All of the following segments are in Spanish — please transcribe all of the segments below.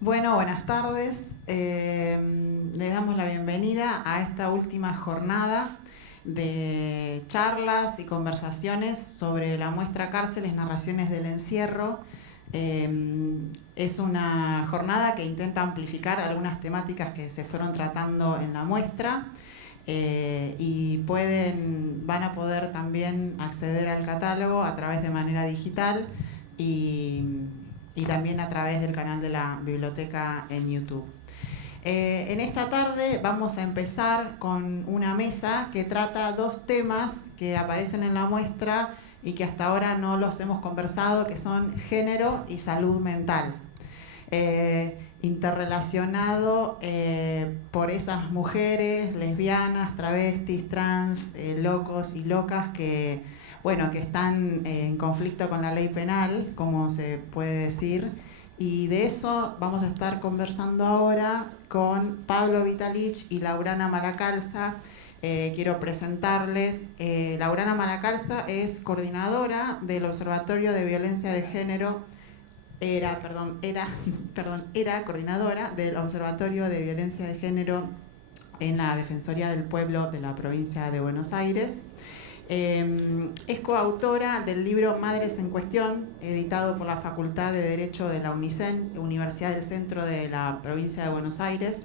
Bueno, buenas tardes. Les damos la bienvenida a esta última jornada de charlas y conversaciones sobre la muestra Cárceles, Narraciones del Encierro. Es una jornada que intenta amplificar algunas temáticas que se fueron tratando en la muestra y van a poder también acceder al catálogo a través de manera digital y también a través del canal de la biblioteca en YouTube. En esta tarde vamos a empezar con una mesa que trata dos temas que aparecen en la muestra y que hasta ahora no los hemos conversado, que son género y salud mental. Interrelacionado por esas mujeres lesbianas, travestis, trans, locos y locas que están en conflicto con la ley penal, como se puede decir, y de eso vamos a estar conversando ahora con Pablo Vitalich y Laurana Malacalza. Quiero presentarles. Laurana Malacalza es coordinadora del Observatorio de Violencia de Género. Era coordinadora del Observatorio de Violencia de Género en la Defensoría del Pueblo de la provincia de Buenos Aires. Es coautora del libro Madres en Cuestión, editado por la Facultad de Derecho de la UNICEN, Universidad del Centro de la provincia de Buenos Aires.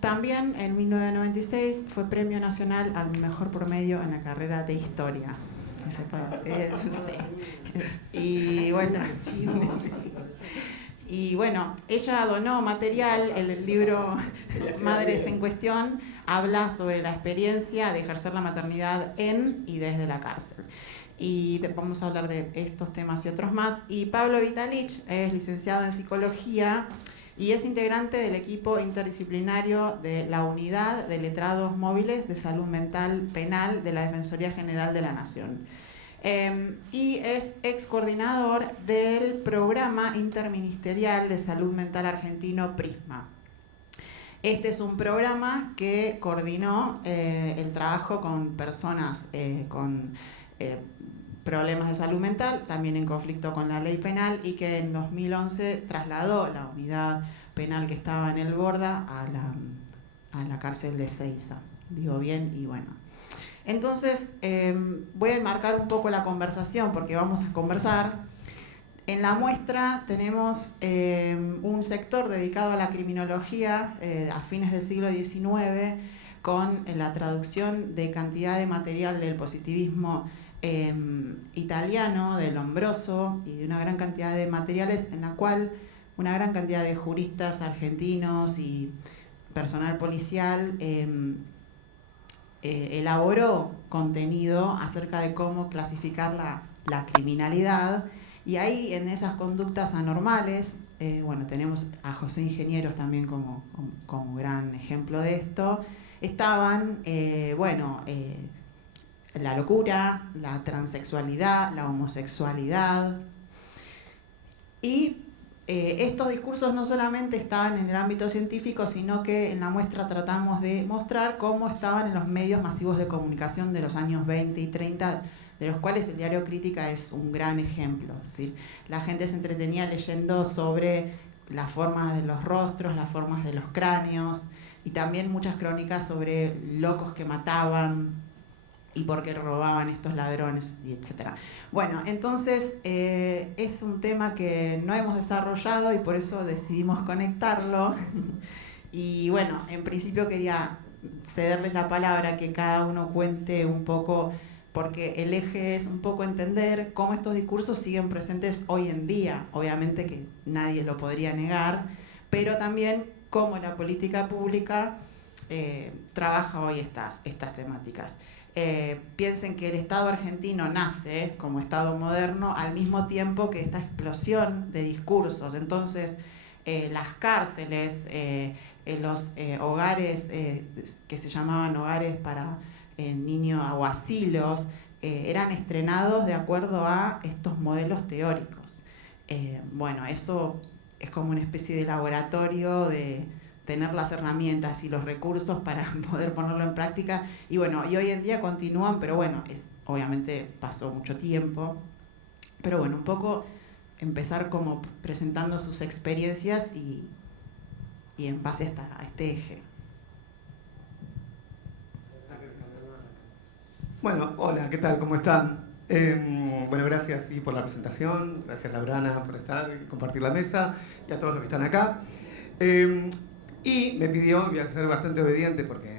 También en 1996 fue Premio Nacional al Mejor Promedio en la carrera de Historia. Y bueno, ella donó material. El libro Madres en Cuestión habla sobre la experiencia de ejercer la maternidad en y desde la cárcel. Y vamos a hablar de estos temas y otros más. Y Pablo Vitalich es licenciado en Psicología y es integrante del equipo interdisciplinario de la Unidad de Letrados Móviles de Salud Mental Penal de la Defensoría General de la Nación. Y es ex coordinador del Programa Interministerial de Salud Mental Argentino PRISMA. Este es un programa que coordinó el trabajo con personas con problemas de salud mental, también en conflicto con la ley penal, y que en 2011 trasladó la unidad penal que estaba en el Borda a la cárcel de Ezeiza. Digo bien, y bueno. Entonces, voy a enmarcar un poco la conversación porque vamos a conversar. En la muestra tenemos un sector dedicado a la criminología a fines del siglo XIX, con la traducción de cantidad de material del positivismo italiano, de Lombroso, y de una gran cantidad de materiales en la cual una gran cantidad de juristas argentinos y personal policial elaboró contenido acerca de cómo clasificar la criminalidad. Y ahí, en esas conductas anormales, tenemos a José Ingenieros también como gran ejemplo de esto, estaban la locura, la transexualidad, la homosexualidad. Y estos discursos no solamente estaban en el ámbito científico, sino que en la muestra tratamos de mostrar cómo estaban en los medios masivos de comunicación de los años 20 y 30, de los cuales el diario Crítica es un gran ejemplo. Es decir, la gente se entretenía leyendo sobre las formas de los rostros, las formas de los cráneos, y también muchas crónicas sobre locos que mataban y por qué robaban estos ladrones, etc. Bueno, entonces es un tema que no hemos desarrollado y por eso decidimos conectarlo. Y bueno, en principio quería cederles la palabra, que cada uno cuente un poco, porque el eje es un poco entender cómo estos discursos siguen presentes hoy en día. Obviamente que nadie lo podría negar, pero también cómo la política pública trabaja hoy estas temáticas. Piensen que el Estado argentino nace como Estado moderno al mismo tiempo que esta explosión de discursos. Entonces, las cárceles, los hogares que se llamaban hogares para niños o asilos, eran estrenados de acuerdo a estos modelos teóricos. Eso es como una especie de laboratorio de tener las herramientas y los recursos para poder ponerlo en práctica. Y hoy en día continúan, pero obviamente pasó mucho tiempo. Pero un poco empezar como presentando sus experiencias y en base a este eje. Bueno, hola, ¿qué tal? ¿Cómo están? Bueno, gracias por la presentación, gracias Laurana por estar y compartir la mesa, y a todos los que están acá. Y me pidió, voy a ser bastante obediente porque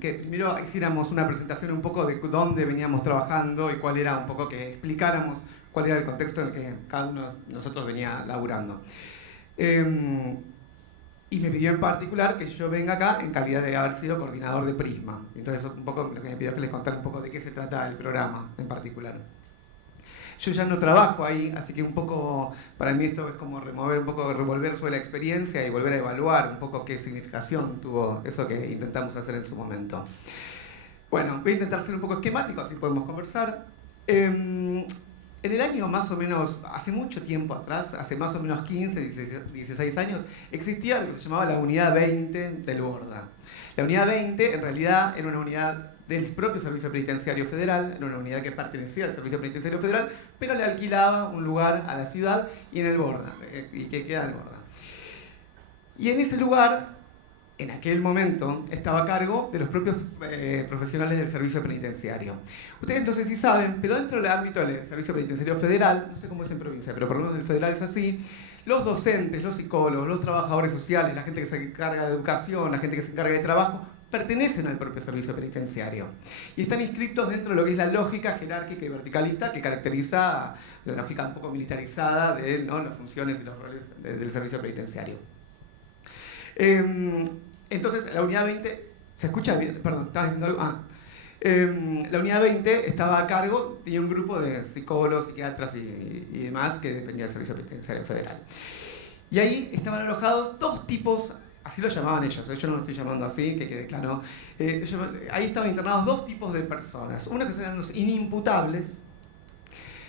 que primero hiciéramos una presentación un poco de dónde veníamos trabajando y cuál era un poco, que explicáramos cuál era el contexto en el que cada uno de nosotros venía laburando. Y me pidió en particular que yo venga acá en calidad de haber sido coordinador de Prisma. Entonces, un poco lo que me pidió es que les contara un poco de qué se trata el programa en particular. Yo ya no trabajo ahí, así que un poco para mí esto es como remover un poco, revolver sobre la experiencia y volver a evaluar un poco qué significación tuvo eso que intentamos hacer en su momento. Bueno, voy a intentar ser un poco esquemático, así podemos conversar. En el año más o menos, hace mucho tiempo atrás, hace más o menos 15, 16 años, existía lo que se llamaba la Unidad 20 del Borda. La Unidad 20 en realidad era una unidad del propio Servicio Penitenciario Federal, era una unidad que pertenecía al Servicio Penitenciario Federal, pero le alquilaba un lugar a la ciudad y en el Borda, y que queda en el Borda. Y en ese lugar, en aquel momento, estaba a cargo de los propios profesionales del servicio penitenciario. Ustedes no sé si saben, pero dentro del ámbito del servicio penitenciario federal, no sé cómo es en provincia, pero por lo menos el federal es así, los docentes, los psicólogos, los trabajadores sociales, la gente que se encarga de educación, la gente que se encarga de trabajo, pertenecen al propio servicio penitenciario. Y están inscritos dentro de lo que es la lógica jerárquica y verticalista que caracteriza la lógica un poco militarizada de las funciones y los roles del servicio penitenciario. Entonces, la unidad 20, ¿se escucha bien? Perdón, estaba diciendo algo. La unidad 20 estaba a cargo, tenía un grupo de psicólogos, psiquiatras y demás que dependía del Servicio Penitenciario Federal. Y ahí estaban alojados dos tipos, así lo llamaban ellos, yo no lo estoy llamando así, que quede claro. Ahí estaban internados dos tipos de personas, uno que eran los inimputables.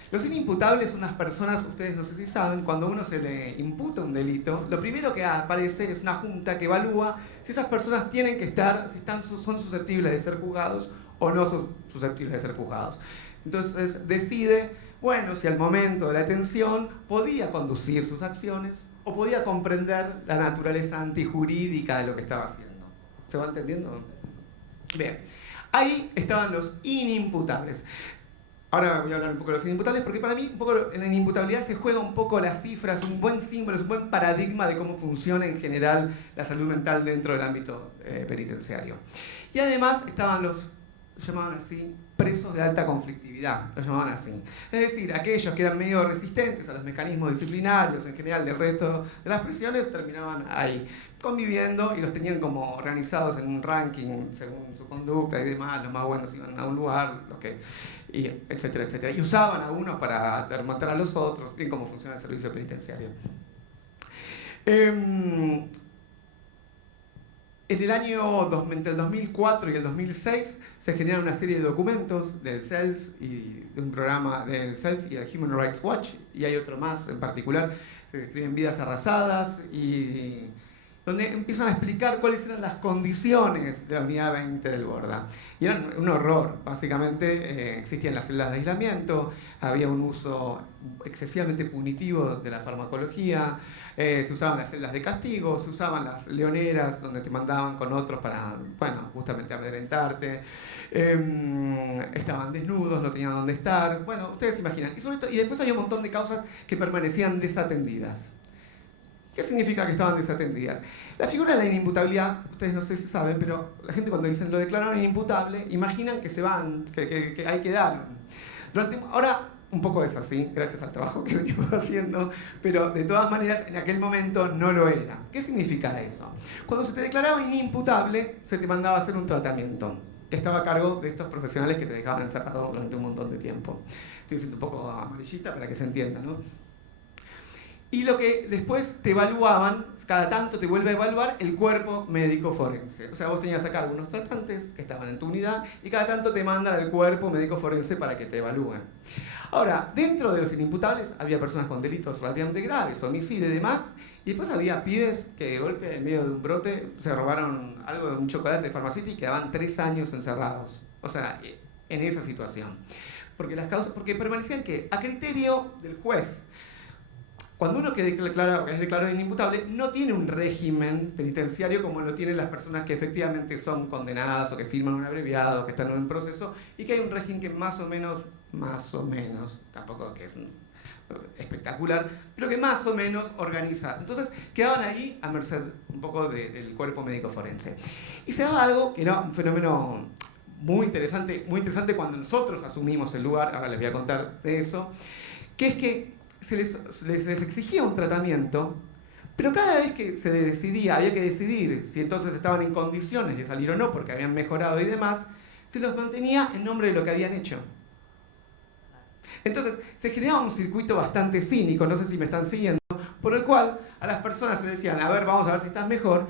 Los inimputables son unas personas, ustedes no sé si saben, cuando a uno se le imputa un delito, lo primero que aparece es una junta que evalúa si esas personas tienen que estar, si son susceptibles de ser juzgados o no son susceptibles de ser juzgados. Entonces decide, bueno, si al momento de la detención podía conducir sus acciones o podía comprender la naturaleza antijurídica de lo que estaba haciendo. ¿Se va entendiendo? Bien, ahí estaban los inimputables. Ahora voy a hablar un poco de los inimputables, porque para mí un poco en la inimputabilidad se juega un poco las cifras, un buen símbolo, es un buen paradigma de cómo funciona en general la salud mental dentro del ámbito penitenciario. Y además estaban los, llamaban así, presos de alta conflictividad, lo llamaban así. Es decir, aquellos que eran medio resistentes a los mecanismos disciplinarios en general del resto de las prisiones terminaban ahí, conviviendo, y los tenían como organizados en un ranking según su conducta y demás. Los más buenos iban a un lugar, los que... y etcétera, etcétera. Y usaban a unos para matar a los otros, bien cómo funciona el servicio penitenciario. En el año entre el 2004 y el 2006 se generan una serie de documentos del CELS y de un programa del CELS y del Human Rights Watch, y hay otro más en particular, se escriben Vidas Arrasadas, y donde empiezan a explicar cuáles eran las condiciones de la unidad 20 del Borda. Y eran un horror, básicamente. Existían las celdas de aislamiento, había un uso excesivamente punitivo de la farmacología, se usaban las celdas de castigo, se usaban las leoneras, donde te mandaban con otros para, bueno, justamente amedrentarte. Estaban desnudos, no tenían dónde estar. Bueno, ustedes se imaginan. Y después había un montón de causas que permanecían desatendidas. ¿Qué significa que estaban desatendidas? La figura de la inimputabilidad, ustedes no sé si saben, pero la gente cuando dicen lo declararon inimputable, imaginan que se van, que ahí quedaron. Ahora un poco es así, gracias al trabajo que venimos haciendo, pero de todas maneras en aquel momento no lo era. ¿Qué significa eso? Cuando se te declaraba inimputable, se te mandaba a hacer un tratamiento que estaba a cargo de estos profesionales que te dejaban encerrado durante un montón de tiempo. Estoy diciendo un poco amarillista para que se entienda, ¿no? Y lo que después te evaluaban, cada tanto te vuelve a evaluar el cuerpo médico forense. O sea, vos tenías a cargo unos tratantes que estaban en tu unidad y cada tanto te mandan al cuerpo médico forense para que te evalúen. Ahora, dentro de los inimputables había personas con delitos relativamente graves, homicidio y demás, y después había pibes que de golpe en medio de un brote se robaron algo de un chocolate de Pharmacity y quedaban 3 años encerrados. O sea, en esa situación. Porque permanecían que a criterio del juez, cuando uno es declarado inimputable, no tiene un régimen penitenciario como lo tienen las personas que efectivamente son condenadas o que firman un abreviado, que están en un proceso, y que hay un régimen que más o menos, tampoco que es espectacular, pero que más o menos organiza. Entonces quedaban ahí a merced un poco del cuerpo médico forense. Y se daba algo que era un fenómeno muy interesante cuando nosotros asumimos el lugar, ahora les voy a contar de eso, que es que se les exigía un tratamiento, pero cada vez que se decidía, había que decidir si entonces estaban en condiciones de salir o no, porque habían mejorado y demás, se los mantenía en nombre de lo que habían hecho. Entonces se generaba un circuito bastante cínico, no sé si me están siguiendo, por el cual a las personas se decían, a ver, vamos a ver si estás mejor,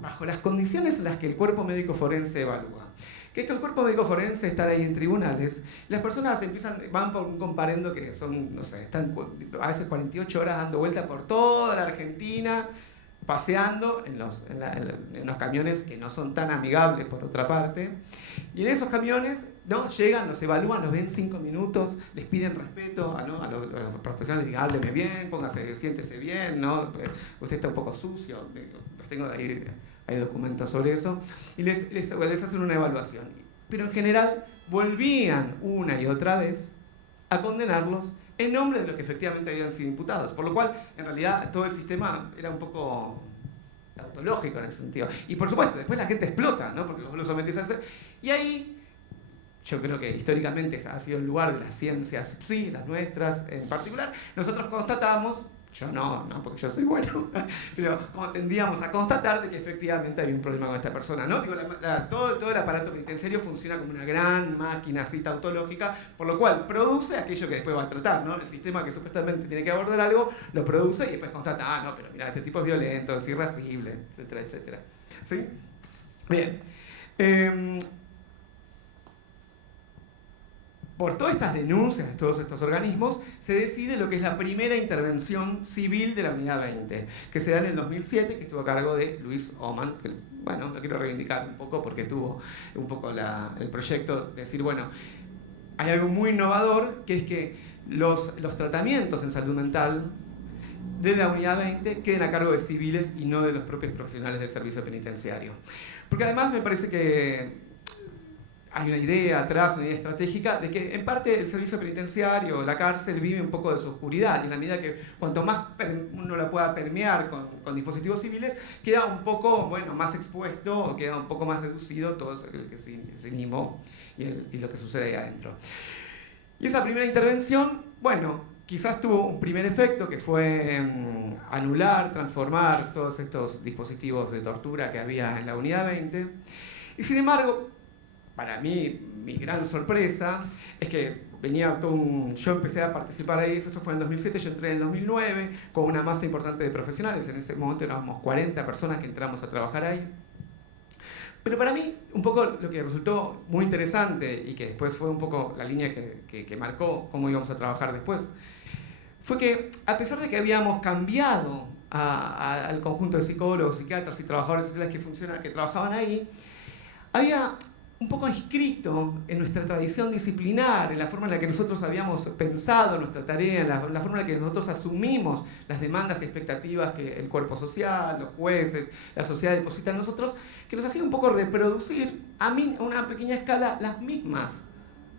bajo las condiciones en las que el cuerpo médico forense evalúa. Que esto, el cuerpo médico forense está ahí en tribunales, las personas van por un comparendo que son, no sé, están a veces 48 horas dando vuelta por toda la Argentina, paseando en los camiones que no son tan amigables por otra parte, y en esos camiones ¿no? Llegan, los evalúan, los ven 5 minutos, les piden respeto a los profesionales, digan, hábleme bien, siéntese bien, ¿no? Usted está un poco sucio, tengo ahí, hay documentos sobre eso, y les hacen una evaluación. Pero en general volvían una y otra vez a condenarlos en nombre de los que efectivamente habían sido imputados, por lo cual en realidad todo el sistema era un poco tautológico en ese sentido. Y por supuesto, después la gente explota, ¿no? Porque lo sometés a hacer. Y ahí yo creo que históricamente ha sido el lugar de las ciencias, sí, las nuestras en particular. Nosotros constatamos, yo no, porque yo soy bueno, pero como tendíamos a constatar de que efectivamente había un problema con esta persona, ¿no? Digo, todo el aparato penitenciario funciona como una gran máquina así tautológica, por lo cual produce aquello que después va a tratar, ¿no? El sistema que supuestamente tiene que abordar algo, lo produce y después constata, no, pero mira, este tipo es violento, es irascible, etcétera, etcétera. ¿Sí? Bien. Por todas estas denuncias de todos estos organismos, se decide lo que es la primera intervención civil de la Unidad 20, que se da en el 2007, que estuvo a cargo de Luis Oman, que, bueno, lo quiero reivindicar un poco porque tuvo un poco el proyecto de decir, bueno, hay algo muy innovador, que es que los tratamientos en salud mental de la Unidad 20 queden a cargo de civiles y no de los propios profesionales del servicio penitenciario. Porque además me parece que hay una idea atrás, una idea estratégica, de que en parte el servicio penitenciario, la cárcel, vive un poco de su oscuridad, y en la medida que cuanto más uno la pueda permear con dispositivos civiles, queda un poco más expuesto, o queda un poco más reducido todo el cinismo y lo que sucede ahí adentro. Y esa primera intervención, quizás tuvo un primer efecto, que fue anular, transformar todos estos dispositivos de tortura que había en la Unidad 20, y sin embargo, para mí, mi gran sorpresa es que yo empecé a participar ahí, eso fue en el 2007, yo entré en el 2009 con una masa importante de profesionales, en ese momento éramos 40 personas que entramos a trabajar ahí. Pero para mí, un poco lo que resultó muy interesante y que después fue un poco la línea que marcó cómo íbamos a trabajar después, fue que a pesar de que habíamos cambiado al conjunto de psicólogos, psiquiatras y trabajadores sociales que trabajaban ahí, había un poco inscrito en nuestra tradición disciplinar, en la forma en la que nosotros habíamos pensado nuestra tarea, en la forma en la que nosotros asumimos las demandas y expectativas que el cuerpo social, los jueces, la sociedad depositan en nosotros, que nos hacía un poco reproducir a una pequeña escala las mismas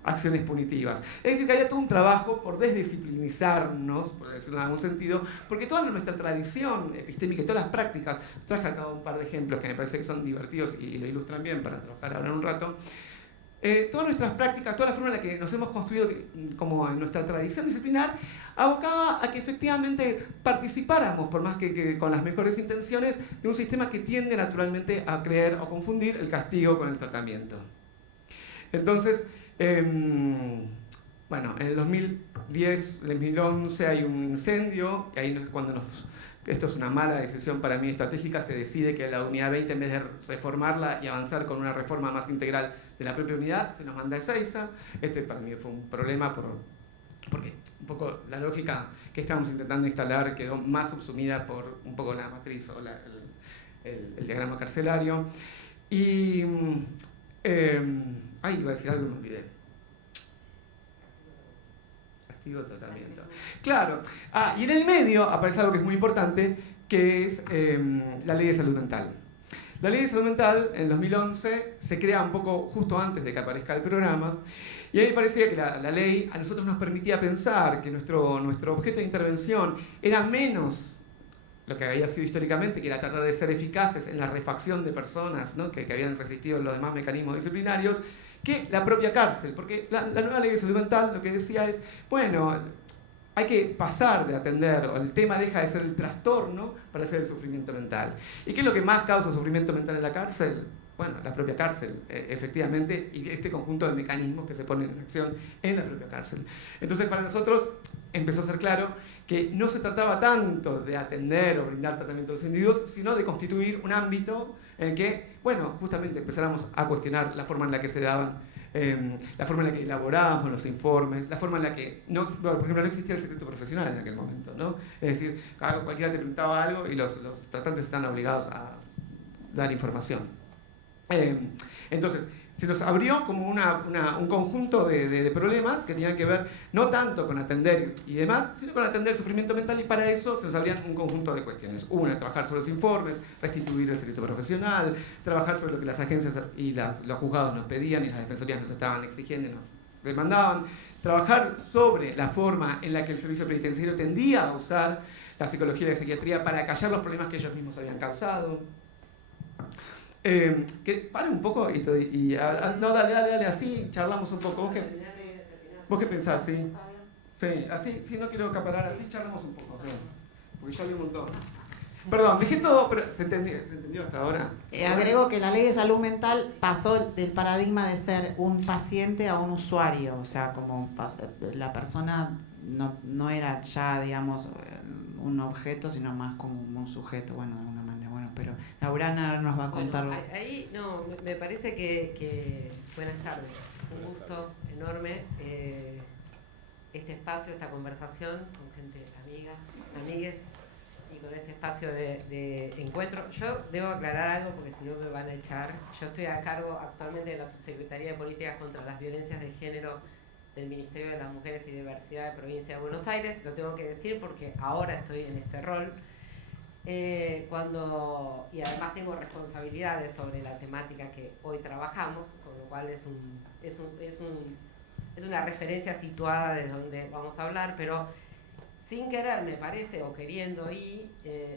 acciones punitivas. Es decir, que había todo un trabajo por desdisciplinizarnos, por decirlo en algún sentido, porque toda nuestra tradición epistémica y todas las prácticas, traje acá un par de ejemplos que me parece que son divertidos y lo ilustran bien para trabajar ahora en un rato, todas nuestras prácticas, toda la forma en la que nos hemos construido como en nuestra tradición disciplinar, abocaba a que efectivamente participáramos, por más que con las mejores intenciones, de un sistema que tiende naturalmente a creer o confundir el castigo con el tratamiento. Entonces, en el 2010, 2011 hay un incendio, y ahí es cuando esto es una mala decisión para mí estratégica, se decide que la Unidad 20, en vez de reformarla y avanzar con una reforma más integral de la propia unidad, se nos manda a Ezeiza. Este para mí fue un problema porque un poco la lógica que estábamos intentando instalar quedó más subsumida por un poco la matriz o el diagrama carcelario. Y iba a decir algo y me olvidé. castigo, tratamiento. Claro. Y en el medio aparece algo que es muy importante, que es la Ley de Salud Mental. La Ley de Salud Mental, en 2011, se crea un poco justo antes de que aparezca el programa, y a mí me parecía que la ley a nosotros nos permitía pensar que nuestro objeto de intervención era menos lo que había sido históricamente, que era tratar de ser eficaces en la refacción de personas, ¿no? que habían resistido los demás mecanismos disciplinarios, que la propia cárcel. Porque la nueva Ley de Salud Mental lo que decía es, bueno, hay que pasar de atender, o el tema deja de ser el trastorno para ser el sufrimiento mental. ¿Y qué es lo que más causa sufrimiento mental en la cárcel? Bueno, la propia cárcel, efectivamente, y este conjunto de mecanismos que se ponen en acción en la propia cárcel. Entonces, para nosotros empezó a ser claro que no se trataba tanto de atender o brindar tratamiento a los individuos, sino de constituir un ámbito en el que, bueno, justamente empezáramos a cuestionar la forma en la que se daban, la forma en la que elaborábamos los informes, la forma en la que, por ejemplo, no existía el secreto profesional en aquel momento, ¿no? Es decir, cualquiera te preguntaba algo y los tratantes están obligados a dar información. Entonces, se nos abrió como un conjunto de problemas que tenían que ver no tanto con atender y demás, sino con atender el sufrimiento mental, y para eso se nos abrían un conjunto de cuestiones. Una, trabajar sobre los informes, restituir el secreto profesional, trabajar sobre lo que las agencias y los juzgados nos pedían y las defensorías nos estaban exigiendo y nos demandaban, trabajar sobre la forma en la que el servicio penitenciario tendía a usar la psicología y la psiquiatría para callar los problemas que ellos mismos habían causado. Que pare un poco no, dale, así charlamos un poco. ¿Vos qué pensás? Sí, así, si no quiero acaparar, así charlamos un poco, sí, porque yo hablé un montón. Perdón, dejé todo, pero ¿se entendió hasta ahora? Agrego que la Ley de Salud Mental pasó del paradigma de ser un paciente a un usuario, o sea, como la persona no era ya, digamos, un objeto, sino más como un sujeto, bueno, de alguna manera. Bueno, pero Laurana nos va a contar. Bueno, ahí no, me parece que buenas tardes, un gusto enorme este espacio, esta conversación con gente amigues, y con este espacio de encuentro. Yo debo aclarar algo porque si no me van a echar. Yo estoy a cargo actualmente de la Subsecretaría de Políticas contra las Violencias de Género del Ministerio de las Mujeres y Diversidad de Provincia de Buenos Aires. Lo tengo que decir porque ahora estoy en este rol. Y además tengo responsabilidades sobre la temática que hoy trabajamos, con lo cual es una referencia situada desde donde vamos a hablar, pero sin querer, me parece, o queriendo,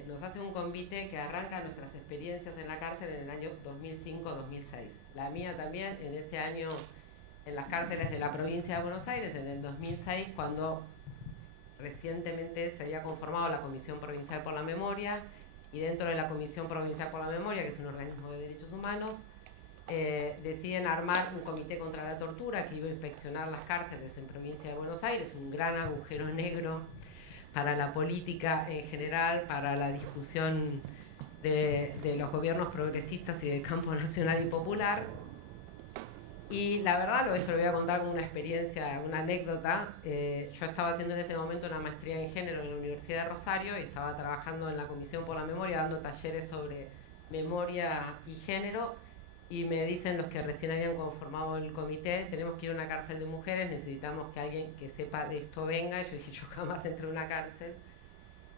nos hace un convite que arranca nuestras experiencias en la cárcel en el año 2005-2006. La mía también en ese año en las cárceles de la provincia de Buenos Aires, en el 2006, cuando recientemente se había conformado la Comisión Provincial por la Memoria, y dentro de la Comisión Provincial por la Memoria, que es un organismo de derechos humanos, deciden armar un comité contra la tortura que iba a inspeccionar las cárceles en provincia de Buenos Aires, un gran agujero negro para la política en general, para la discusión de los gobiernos progresistas y del campo nacional y popular. Y la verdad, esto lo voy a contar como una experiencia, una anécdota. Yo estaba haciendo en ese momento una maestría en género en la Universidad de Rosario y estaba trabajando en la Comisión por la Memoria, dando talleres sobre memoria y género, y me dicen los que recién habían conformado el comité: tenemos que ir a una cárcel de mujeres, necesitamos que alguien que sepa de esto venga. Y yo dije, yo jamás entré a una cárcel,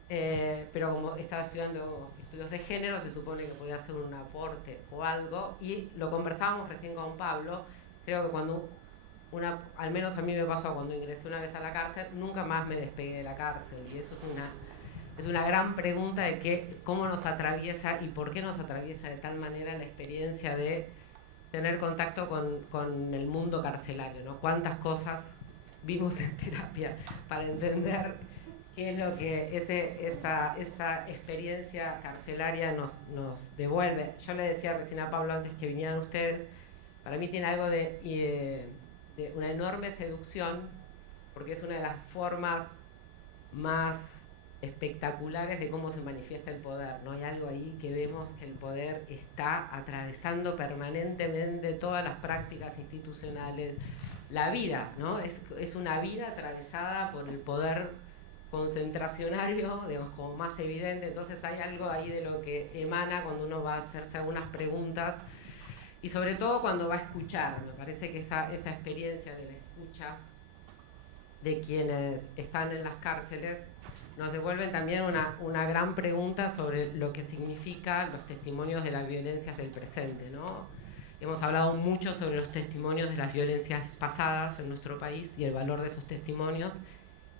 pero como estaba estudiando estudios de género, se supone que podía hacer un aporte o algo, y lo conversábamos recién con Pablo. Creo que cuando al menos a mí me pasó cuando ingresé una vez a la cárcel, nunca más me despegué de la cárcel, y eso es una gran pregunta de cómo nos atraviesa y por qué nos atraviesa de tal manera la experiencia de tener contacto con el mundo carcelario, ¿no? Cuántas cosas vimos en terapia para entender qué es lo que esa experiencia carcelaria nos devuelve. Yo le decía recién a Pablo antes que vinieran ustedes, para mí tiene algo de una enorme seducción, porque es una de las formas más espectaculares de cómo se manifiesta el poder, ¿no? Hay algo ahí que vemos que el poder está atravesando permanentemente todas las prácticas institucionales, la vida, ¿no? Es una vida atravesada por el poder concentracionario, digamos, como más evidente. Entonces hay algo ahí de lo que emana cuando uno va a hacerse algunas preguntas, y sobre todo cuando va a escuchar. Me parece que esa experiencia de la escucha de quienes están en las cárceles nos devuelven también una gran pregunta sobre lo que significan los testimonios de las violencias del presente, ¿no? Hemos hablado mucho sobre los testimonios de las violencias pasadas en nuestro país y el valor de esos testimonios,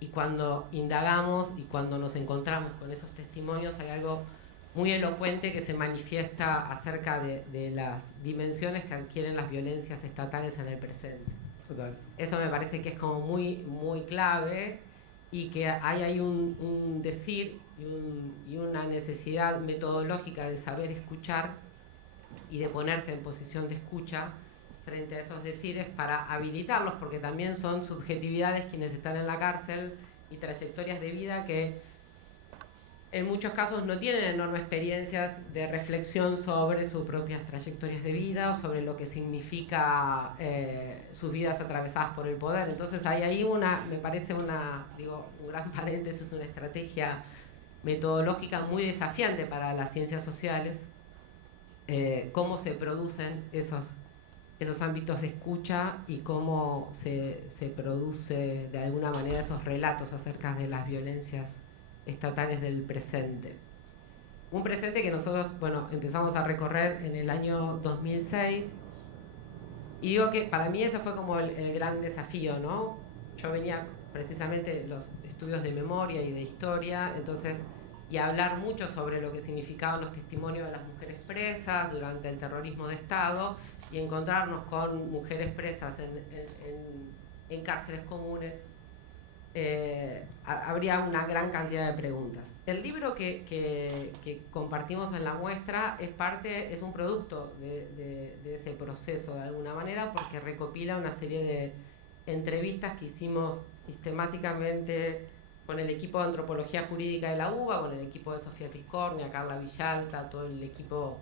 y cuando indagamos y cuando nos encontramos con esos testimonios hay algo muy elocuente que se manifiesta acerca de las dimensiones que adquieren las violencias estatales en el presente. Total. Eso me parece que es como muy, muy clave, y que hay ahí un decir y una necesidad metodológica de saber escuchar y de ponerse en posición de escucha frente a esos decires para habilitarlos, porque también son subjetividades quienes están en la cárcel y trayectorias de vida que en muchos casos no tienen enormes experiencias de reflexión sobre sus propias trayectorias de vida o sobre lo que significa sus vidas atravesadas por el poder. Entonces hay ahí me parece un gran paréntesis, una estrategia metodológica muy desafiante para las ciencias sociales, cómo se producen esos ámbitos de escucha y cómo se produce de alguna manera esos relatos acerca de las violencias estatales del presente. Un presente que nosotros, empezamos a recorrer en el año 2006, y digo que para mí ese fue como el gran desafío, ¿no? Yo venía precisamente de los estudios de memoria y de historia, entonces, y hablar mucho sobre lo que significaban los testimonios de las mujeres presas durante el terrorismo de Estado, y encontrarnos con mujeres presas en cárceles comunes. Habría una gran cantidad de preguntas. El libro que compartimos en la muestra es un producto de ese proceso de alguna manera, porque recopila una serie de entrevistas que hicimos sistemáticamente con el equipo de antropología jurídica de la UBA, con el equipo de Sofía Tiscornia, Carla Villalta, todo el equipo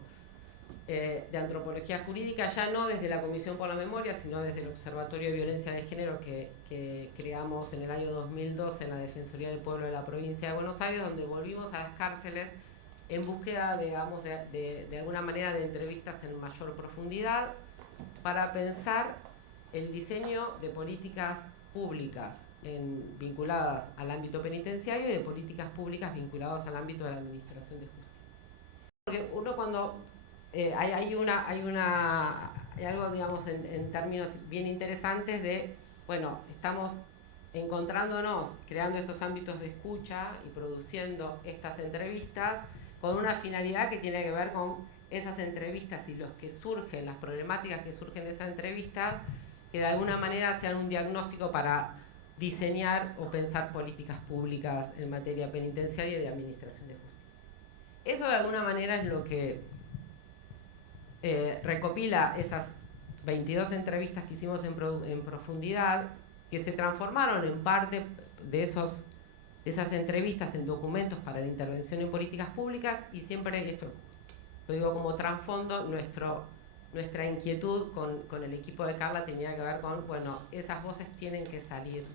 de antropología jurídica, ya no desde la Comisión por la Memoria, sino desde el Observatorio de Violencia de Género que creamos en el año 2012 en la Defensoría del Pueblo de la Provincia de Buenos Aires, donde volvimos a las cárceles en búsqueda, digamos, de alguna manera de entrevistas en mayor profundidad para pensar el diseño de políticas públicas vinculadas al ámbito penitenciario y de políticas públicas vinculadas al ámbito de la administración de justicia. Porque uno cuando hay algo, digamos, en términos bien interesantes de, estamos encontrándonos, creando estos ámbitos de escucha y produciendo estas entrevistas con una finalidad que tiene que ver con esas entrevistas y las problemáticas que surgen de esa entrevista, que de alguna manera sean un diagnóstico para diseñar o pensar políticas públicas en materia penitenciaria y de administración de justicia. Eso de alguna manera es lo que recopila esas 22 entrevistas que hicimos en profundidad, que se transformaron en parte de esas entrevistas en documentos para la intervención en políticas públicas, y siempre esto lo digo como trasfondo, nuestra inquietud con el equipo de Carla tenía que ver con, esas voces tienen que salir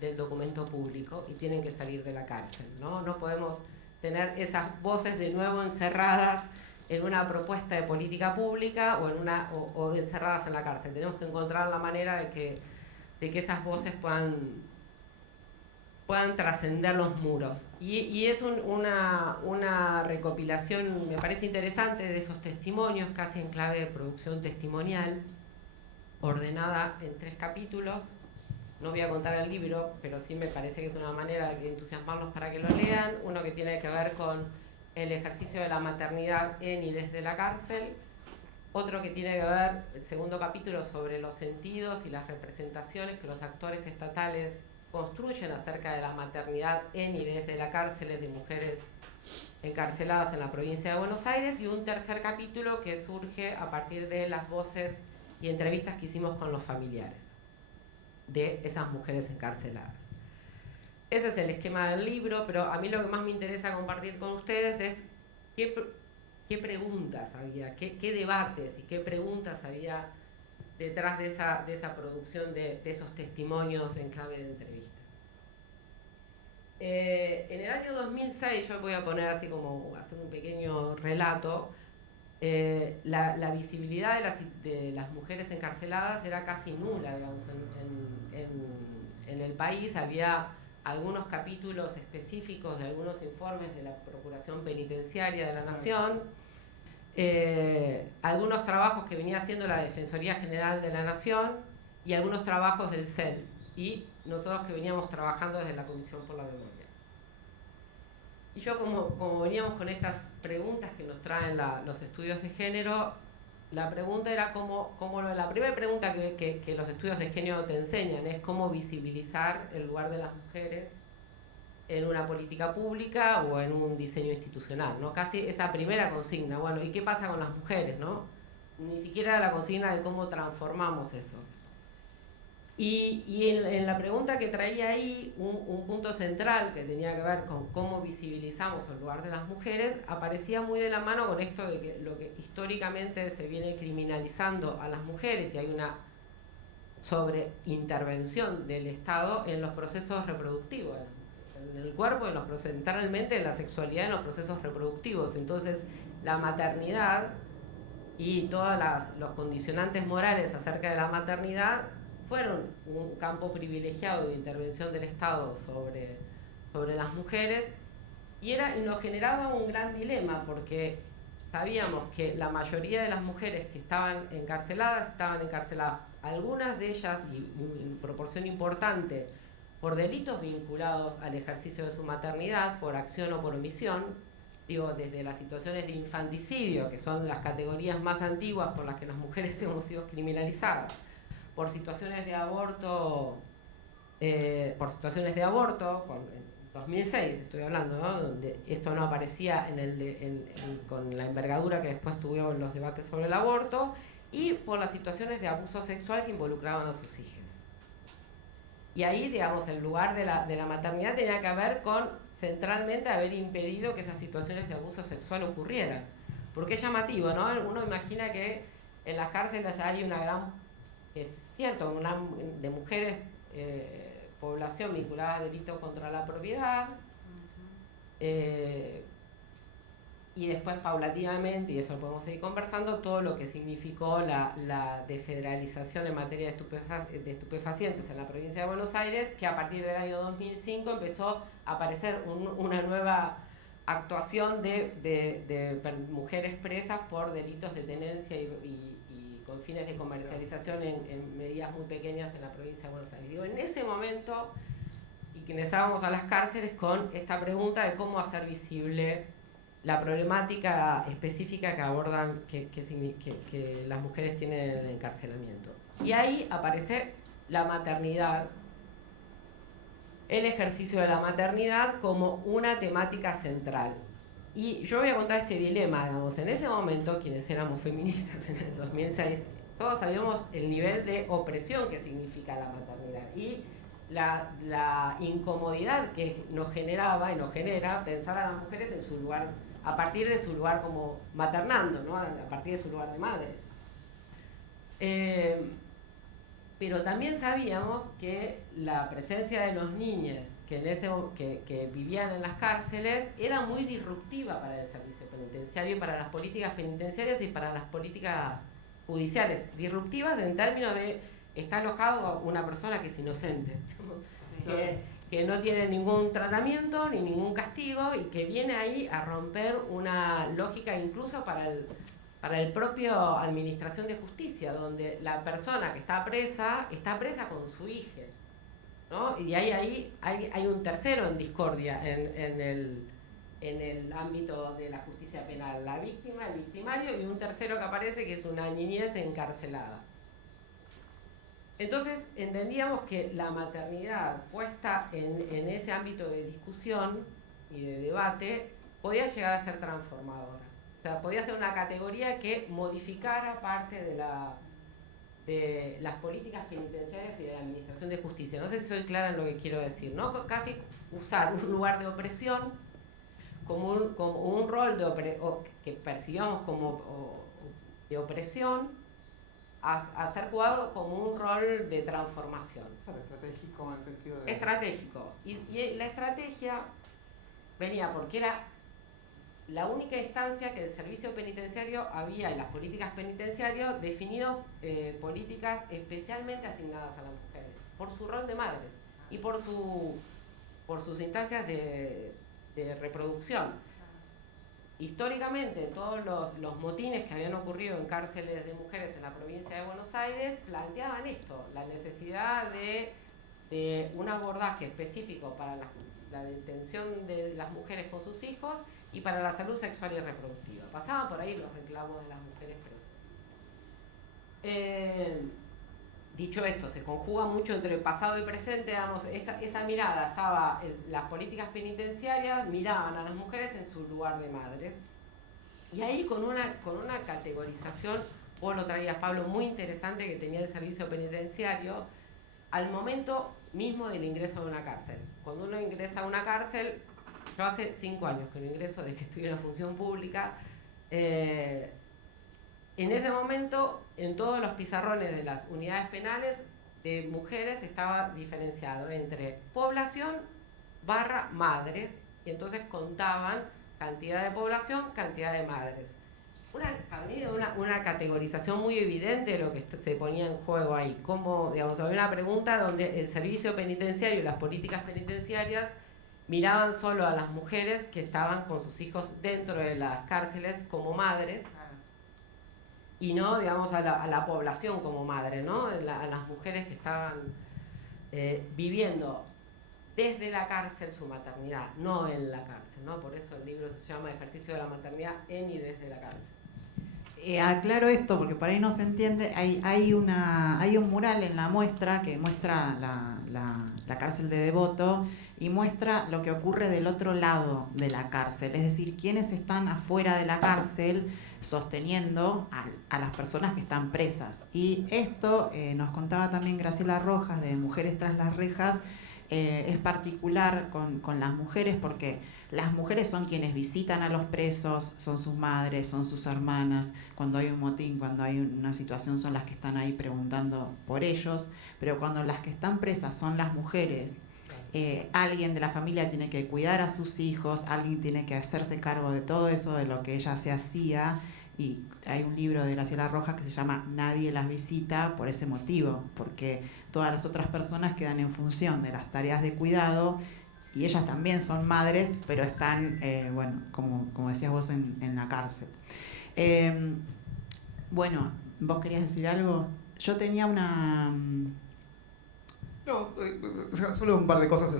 del documento público y tienen que salir de la cárcel, ¿no? No podemos tener esas voces de nuevo encerradas en una propuesta de política pública o encerradas en la cárcel. Tenemos que encontrar la manera de que esas voces puedan trascender los muros. Y es una recopilación, me parece interesante, de esos testimonios, casi en clave de producción testimonial, ordenada en 3 capítulos. No voy a contar el libro, pero sí me parece que es una manera de entusiasmarlos para que lo lean. Uno que tiene que ver con el ejercicio de la maternidad en y desde la cárcel. Otro que tiene que ver, el segundo capítulo, sobre los sentidos y las representaciones que los actores estatales construyen acerca de la maternidad en y desde la cárcel de mujeres encarceladas en la provincia de Buenos Aires. Y un tercer capítulo que surge a partir de las voces y entrevistas que hicimos con los familiares de esas mujeres encarceladas. Ese es el esquema del libro, pero a mí lo que más me interesa compartir con ustedes es qué preguntas había, qué debates y qué preguntas había detrás de esa producción de esos testimonios en clave de entrevistas. En el año 2006, yo voy a poner así como hacer un pequeño relato, la visibilidad de las mujeres encarceladas era casi nula, digamos, en el país había algunos capítulos específicos de algunos informes de la Procuración Penitenciaria de la Nación, algunos trabajos que venía haciendo la Defensoría General de la Nación y algunos trabajos del CELS, y nosotros que veníamos trabajando desde la Comisión por la Memoria. Y yo, como veníamos con estas preguntas que nos traen los estudios de género, la pregunta era la primera pregunta que los estudios de género te enseñan es cómo visibilizar el lugar de las mujeres en una política pública o en un diseño institucional, ¿no? Casi esa primera consigna, bueno, ¿y qué pasa con las mujeres, no? Ni siquiera la consigna de cómo transformamos eso. Y en la pregunta que traía ahí, un punto central que tenía que ver con cómo visibilizamos el lugar de las mujeres, aparecía muy de la mano con esto de que lo que históricamente se viene criminalizando a las mujeres, y hay una sobreintervención del Estado en los procesos reproductivos, en el cuerpo, centralmente en la sexualidad, en los procesos reproductivos. Entonces, la maternidad y todos los condicionantes morales acerca de la maternidad fueron un campo privilegiado de intervención del Estado sobre las mujeres, y nos generaba un gran dilema, porque sabíamos que la mayoría de las mujeres que estaban encarceladas, algunas de ellas, y en proporción importante, por delitos vinculados al ejercicio de su maternidad, por acción o por omisión, desde las situaciones de infanticidio, que son las categorías más antiguas por las que las mujeres hemos sido criminalizadas, por situaciones de aborto, en 2006 estoy hablando, ¿no? Donde esto no aparecía con la envergadura que después tuvimos en los debates sobre el aborto, y por las situaciones de abuso sexual que involucraban a sus hijas. Y ahí, digamos, el lugar de la maternidad tenía que ver con, centralmente, haber impedido que esas situaciones de abuso sexual ocurrieran. Porque es llamativo, ¿no? Uno imagina que en las cárceles hay una gran... Es cierto, de mujeres, población vinculada a delitos contra la propiedad, y después paulatinamente, y eso lo podemos seguir conversando, todo lo que significó la desfederalización en materia de estupefacientes en la provincia de Buenos Aires, que a partir del año 2005 empezó a aparecer una nueva actuación de mujeres presas por delitos de tenencia y con fines de comercialización en medidas muy pequeñas en la provincia de Buenos Aires. En ese momento, y que ingresábamos a las cárceles con esta pregunta de cómo hacer visible la problemática específica que abordan, que las mujeres tienen en el encarcelamiento. Y ahí aparece la maternidad, el ejercicio de la maternidad como una temática central. Y yo voy a contar este dilema, digamos, en ese momento, quienes éramos feministas en el 2006, todos sabíamos el nivel de opresión que significa la maternidad y la incomodidad que nos generaba y nos genera pensar a las mujeres en su lugar, a partir de su lugar como maternando, ¿no? A partir de su lugar de madres. Pero también sabíamos que la presencia de los niños que vivían en las cárceles era muy disruptiva para el servicio penitenciario, para las políticas penitenciarias y para las políticas judiciales. Disruptivas en términos de está alojado una persona que es inocente, que no tiene ningún tratamiento ni ningún castigo y que viene ahí a romper una lógica incluso para el propio administración de justicia, donde la persona que está presa con su hija, ¿no? Y hay un tercero en discordia en el ámbito de la justicia penal, la víctima, el victimario, y un tercero que aparece que es una niñez encarcelada. Entonces entendíamos que la maternidad puesta en ese ámbito de discusión y de debate podía llegar a ser transformadora. O sea, podía ser una categoría que modificara parte de las políticas penitenciarias y de la administración de justicia. No sé si soy clara en lo que quiero decir, ¿no? Casi usar un lugar de opresión como un rol que percibamos como de opresión, a ser jugado como un rol de transformación. O sea, estratégico en el sentido de... Estratégico. Y la estrategia venía porque era la única instancia que el servicio penitenciario había en las políticas penitenciarias definido políticas especialmente asignadas a las mujeres, por su rol de madres. y por sus instancias de reproducción. Históricamente, todos los motines que habían ocurrido en cárceles de mujeres en la provincia de Buenos Aires planteaban esto, la necesidad de un abordaje específico para la detención de las mujeres con sus hijos y para la salud sexual y reproductiva. Pasaban por ahí los reclamos de las mujeres presas. Dicho esto, se conjuga mucho entre pasado y presente, digamos, esa mirada estaba, las políticas penitenciarias miraban a las mujeres en su lugar de madres, y ahí con una categorización, vos lo traías, Pablo, muy interesante que tenía el servicio penitenciario al momento mismo del ingreso de una cárcel. Cuando uno ingresa a una cárcel, yo hace 5 años que no ingreso, desde que estoy en la función pública, en ese momento, en todos los pizarrones de las unidades penales de mujeres estaba diferenciado entre población / madres, y entonces contaban cantidad de población, cantidad de madres. Una categorización muy evidente de lo que se ponía en juego ahí. Como, digamos, había una pregunta donde el servicio penitenciario y las políticas penitenciarias miraban solo a las mujeres que estaban con sus hijos dentro de las cárceles como madres, y no, digamos, a la población como madre, ¿no? A las mujeres que estaban viviendo desde la cárcel su maternidad, no en la cárcel, ¿no? Por eso el libro se llama Ejercicio de la maternidad en y desde la cárcel. Aclaro esto porque por ahí no se entiende. Hay un mural en la muestra que muestra la cárcel de Devoto y muestra lo que ocurre del otro lado de la cárcel, es decir, quienes están afuera de la cárcel sosteniendo a las personas que están presas. Y esto nos contaba también Graciela Rojas de Mujeres tras las rejas, es particular con las mujeres porque las mujeres son quienes visitan a los presos, son sus madres, son sus hermanas, cuando hay un motín, cuando hay una situación son las que están ahí preguntando por ellos, pero cuando las que están presas son las mujeres, alguien de la familia tiene que cuidar a sus hijos, alguien tiene que hacerse cargo de todo eso, de lo que ella se hacía, y hay un libro de Graciela Rojas que se llama Nadie las visita por ese motivo, porque todas las otras personas quedan en función de las tareas de cuidado, y ellas también son madres, pero están, bueno, como decías vos, en la cárcel. Bueno, ¿vos querías decir algo? Yo tenía una... No, solo un par de cosas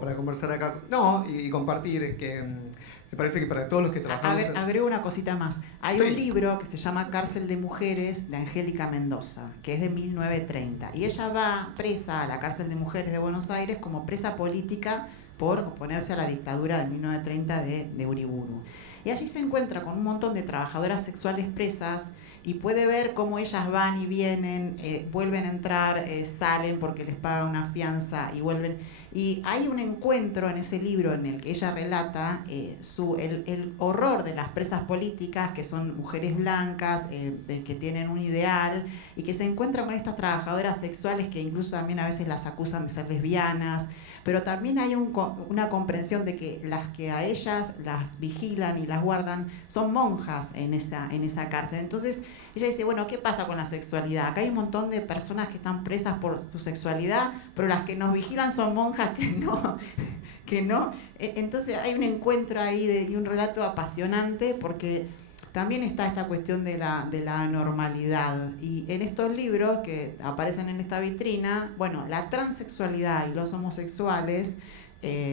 para conversar acá. No, y compartir que me parece que para todos los que trabajamos... Agrego una cosita más. Hay un libro que se llama Cárcel de Mujeres de Angélica Mendoza, que es de 1930. Y ella va presa a la Cárcel de Mujeres de Buenos Aires como presa política por oponerse a la dictadura de 1930 de Uriburu. Y allí se encuentra con un montón de trabajadoras sexuales presas y puede ver cómo ellas van y vienen, vuelven a entrar, salen porque les pagan una fianza y vuelven. Y hay un encuentro en ese libro en el que ella relata el horror de las presas políticas, que son mujeres blancas, que tienen un ideal, y que se encuentran con estas trabajadoras sexuales que incluso también a veces las acusan de ser lesbianas, pero también hay una comprensión de que las que a ellas las vigilan y las guardan son monjas en esa cárcel. Entonces ella dice, bueno, ¿qué pasa con la sexualidad? Acá hay un montón de personas que están presas por su sexualidad, pero las que nos vigilan son monjas que no. Entonces hay un encuentro ahí y un relato apasionante, porque también está esta cuestión de la anormalidad. Y en estos libros que aparecen en esta vitrina, bueno, la transexualidad y los homosexuales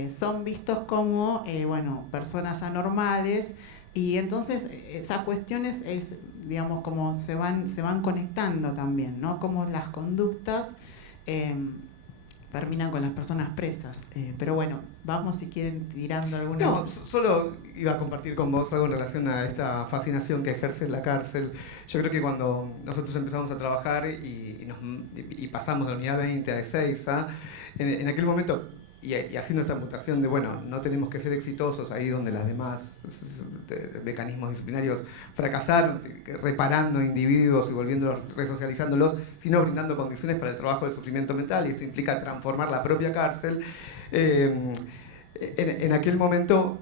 son vistos como, bueno, personas anormales, y entonces esas cuestiones es, digamos, como se van conectando también, ¿no? Como las conductas terminan con las personas presas. Pero bueno, vamos si quieren tirando algunas... No, solo iba a compartir con vos algo en relación a esta fascinación que ejerce en la cárcel. Yo creo que cuando nosotros empezamos a trabajar y pasamos de la unidad 20 a Ezeiza, en aquel momento, y haciendo esta mutación de, bueno, no tenemos que ser exitosos ahí donde las demás mecanismos disciplinarios fracasaron, reparando individuos y volviéndolos, resocializándolos, sino brindando condiciones para el trabajo del sufrimiento mental, y esto implica transformar la propia cárcel. en aquel momento,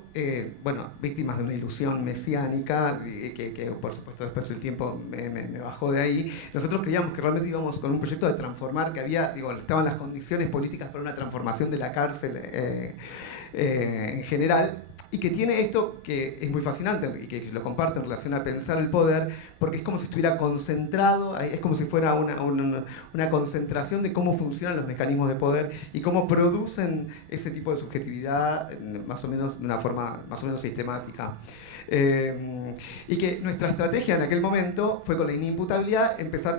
bueno, víctimas de una ilusión mesiánica, que por supuesto después del tiempo me bajó de ahí, nosotros creíamos que realmente íbamos con un proyecto de transformar, que había, digo, estaban las condiciones políticas para una transformación de la cárcel en general, y que tiene esto que es muy fascinante y que lo comparto en relación a pensar el poder, porque es como si estuviera concentrado, es como si fuera una concentración de cómo funcionan los mecanismos de poder y cómo producen ese tipo de subjetividad más o menos de una forma más o menos sistemática. Y que nuestra estrategia en aquel momento fue con la inimputabilidad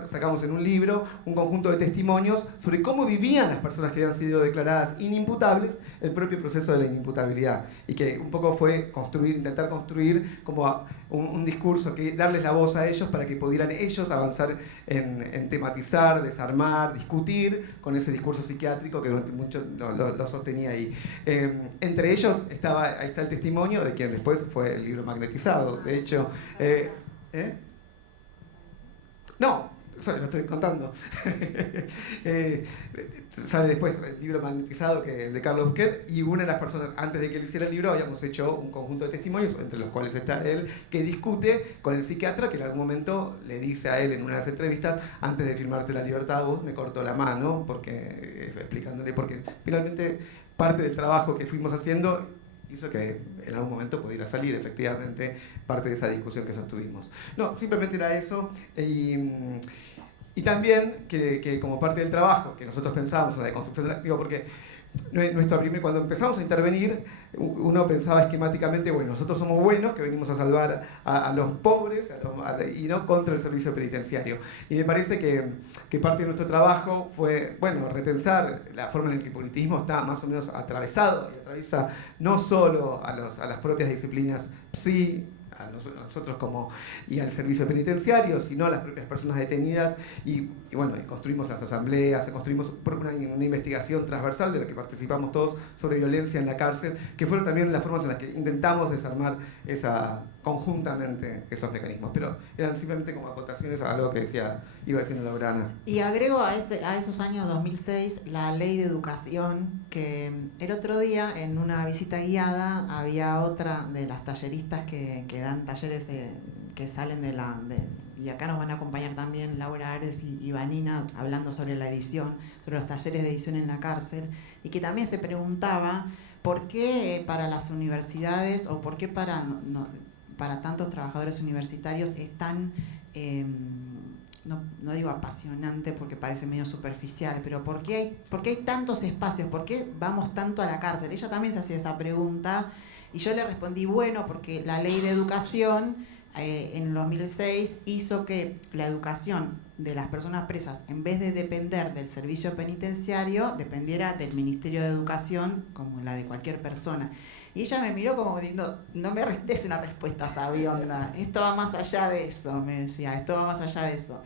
sacamos en un libro un conjunto de testimonios sobre cómo vivían las personas que habían sido declaradas inimputables el propio proceso de la inimputabilidad, y que un poco fue intentar construir como un discurso, que darles la voz a ellos para que pudieran ellos avanzar en tematizar, desarmar, discutir con ese discurso psiquiátrico que durante mucho lo sostenía ahí. Entre ellos ahí está el testimonio de quien después fue el libro magnetizado. De hecho, no, eso lo estoy contando. Sale después el libro magnetizado, que es de Carlos Busquet, y una de las personas, antes de que él hiciera el libro, habíamos hecho un conjunto de testimonios, entre los cuales está él, que discute con el psiquiatra, que en algún momento le dice a él en una de las entrevistas: antes de firmarte la libertad, vos me cortó la mano, explicándole, porque finalmente parte del trabajo que fuimos haciendo hizo que en algún momento pudiera salir efectivamente parte de esa discusión que sostuvimos. No, simplemente era eso. Y también que como parte del trabajo que nosotros pensábamos en la deconstrucción, digo, porque cuando empezamos a intervenir, uno pensaba esquemáticamente, bueno, nosotros somos buenos, que venimos a salvar a los pobres, y no contra el servicio penitenciario. Y me parece que parte de nuestro trabajo fue, bueno, repensar la forma en la que el politismo está más o menos atravesado, y atraviesa no solo a las propias disciplinas psi, a nosotros y al servicio penitenciario, sino a las propias personas detenidas, y bueno, construimos las asambleas, construimos una investigación transversal de la que participamos todos sobre violencia en la cárcel, que fueron también las formas en las que intentamos desarmar conjuntamente esos mecanismos, pero eran simplemente como acotaciones a algo que iba diciendo Laurana. Y agrego a esos años 2006 la ley de educación, que el otro día en una visita guiada había otra de las talleristas que dan talleres que salen y acá nos van a acompañar también Laura Ares y Vanina hablando sobre la edición, sobre los talleres de edición en la cárcel, y que también se preguntaba por qué para las universidades, o por qué para tantos trabajadores universitarios es tan, no digo apasionante porque parece medio superficial, pero ¿por qué hay tantos espacios? ¿Por qué vamos tanto a la cárcel? Ella también se hacía esa pregunta, y yo le respondí, bueno, porque la ley de educación en 2006 hizo que la educación de las personas presas, en vez de depender del servicio penitenciario, dependiera del Ministerio de Educación, como la de cualquier persona. Y ella me miró como diciendo, no me des una respuesta sabionda, esto va más allá de eso, me decía, esto va más allá de eso.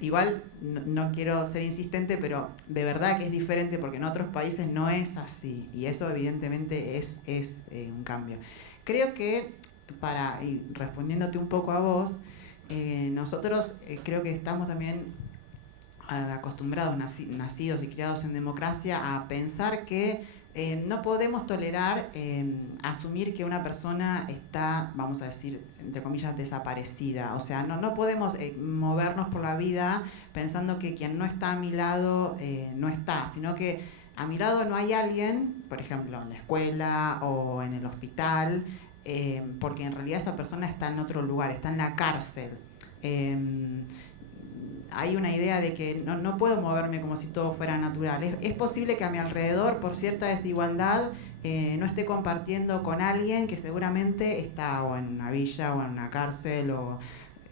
Igual no quiero ser insistente, pero de verdad que es diferente, porque en otros países no es así, y eso evidentemente es un cambio. Creo que, y respondiéndote un poco a vos, nosotros creo que estamos también acostumbrados, nacidos y criados en democracia, a pensar que no podemos tolerar asumir que una persona está, vamos a decir, entre comillas, desaparecida. O sea, no podemos movernos por la vida pensando que quien no está a mi lado no está, sino que a mi lado no hay alguien, por ejemplo, en la escuela o en el hospital, porque en realidad esa persona está en otro lugar, está en la cárcel. Hay una idea de que no puedo moverme como si todo fuera natural. Es posible que a mi alrededor, por cierta desigualdad, no esté compartiendo con alguien que seguramente está o en una villa o en una cárcel o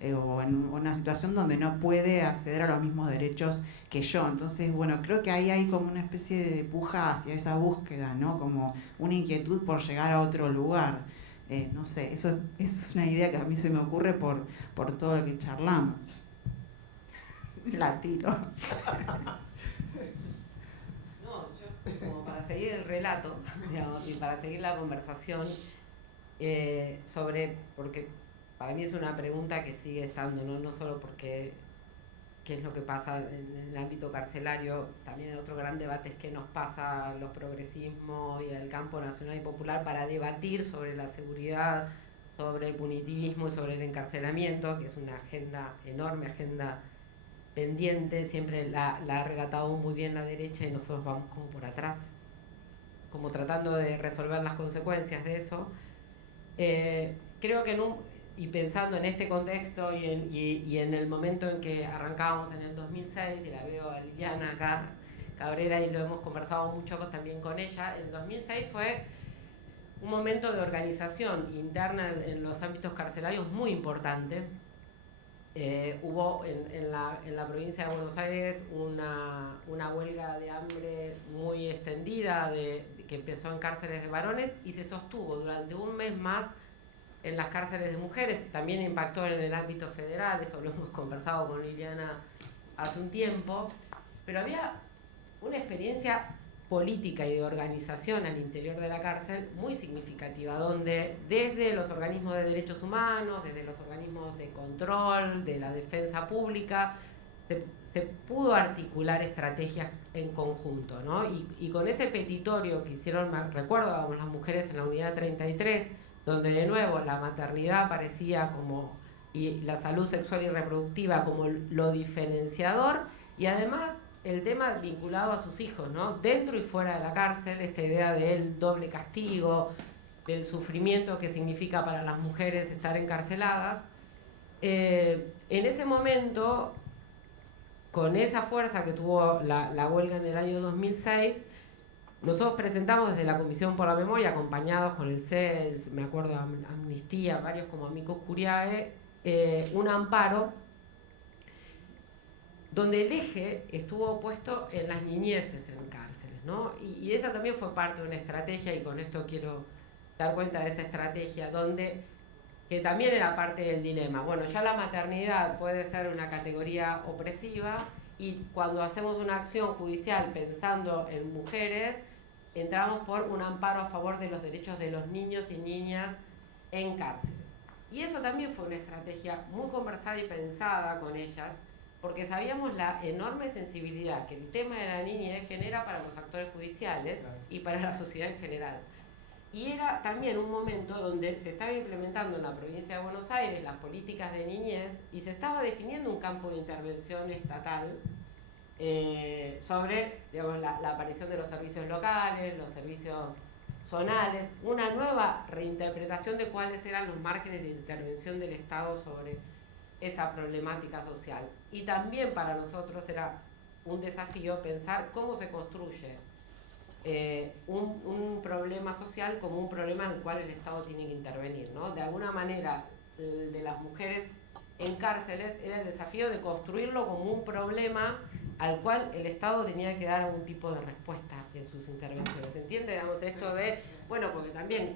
en una situación donde no puede acceder a los mismos derechos que yo. Entonces, bueno, creo que ahí hay como una especie de puja hacia esa búsqueda, ¿no? Como una inquietud por llegar a otro lugar. No sé, eso es una idea que a mí se me ocurre por todo lo que charlamos. La tiro. No, yo como para seguir el relato, digamos, y para seguir la conversación porque para mí es una pregunta que sigue estando, no solo porque qué es lo que pasa en el ámbito carcelario. También otro gran debate es qué nos pasa a los progresismos y al campo nacional y popular para debatir sobre la seguridad, sobre el punitivismo y sobre el encarcelamiento, que es una agenda enorme, agenda pendiente, siempre la ha relatado muy bien la derecha y nosotros vamos como por atrás, como tratando de resolver las consecuencias de eso. Creo que y pensando en este contexto y en el momento en que arrancábamos en el 2006, y la veo a Liliana acá, Cabrera, y lo hemos conversado mucho también con ella, el 2006 fue un momento de organización interna en los ámbitos carcelarios muy importante. Hubo en la provincia de Buenos Aires una huelga de hambre muy extendida que empezó en cárceles de varones y se sostuvo durante un mes más en las cárceles de mujeres. También impactó en el ámbito federal, eso lo hemos conversado con Liliana hace un tiempo, pero había una experiencia política y de organización al interior de la cárcel muy significativa, donde desde los organismos de derechos humanos, desde los organismos de control, de la defensa pública, se pudo articular estrategias en conjunto, ¿no? Y con ese petitorio que hicieron, recuerdo, las mujeres en la unidad 33, donde de nuevo la maternidad aparecía como, y la salud sexual y reproductiva como lo diferenciador, y además el tema vinculado a sus hijos, ¿no? Dentro y fuera de la cárcel, esta idea del doble castigo, del sufrimiento que significa para las mujeres estar encarceladas. En ese momento, con esa fuerza que tuvo la huelga en el año 2006, nosotros presentamos desde la Comisión por la Memoria, acompañados con el CELS, me acuerdo, Amnistía, varios como Amicus Curiae, un amparo donde el eje estuvo puesto en las niñeces en cárceles, ¿no? Y esa también fue parte de una estrategia, y con esto quiero dar cuenta de esa estrategia, que también era parte del dilema. Bueno, ya la maternidad puede ser una categoría opresiva, y cuando hacemos una acción judicial pensando en mujeres, entramos por un amparo a favor de los derechos de los niños y niñas en cárceles. Y eso también fue una estrategia muy conversada y pensada con ellas, porque sabíamos la enorme sensibilidad que el tema de la niñez genera para los actores judiciales y para la sociedad en general. Y era también un momento donde se estaba implementando en la provincia de Buenos Aires las políticas de niñez y se estaba definiendo un campo de intervención estatal sobre, digamos, la aparición de los servicios locales, los servicios zonales, una nueva reinterpretación de cuáles eran los márgenes de intervención del Estado sobre esa problemática social. Y también para nosotros era un desafío pensar cómo se construye un problema social como un problema en el cual el Estado tiene que intervenir, ¿no? De alguna manera, el de las mujeres en cárceles era el desafío de construirlo como un problema al cual el Estado tenía que dar algún tipo de respuesta en sus intervenciones. ¿Entiende? Digamos, esto de, bueno, porque también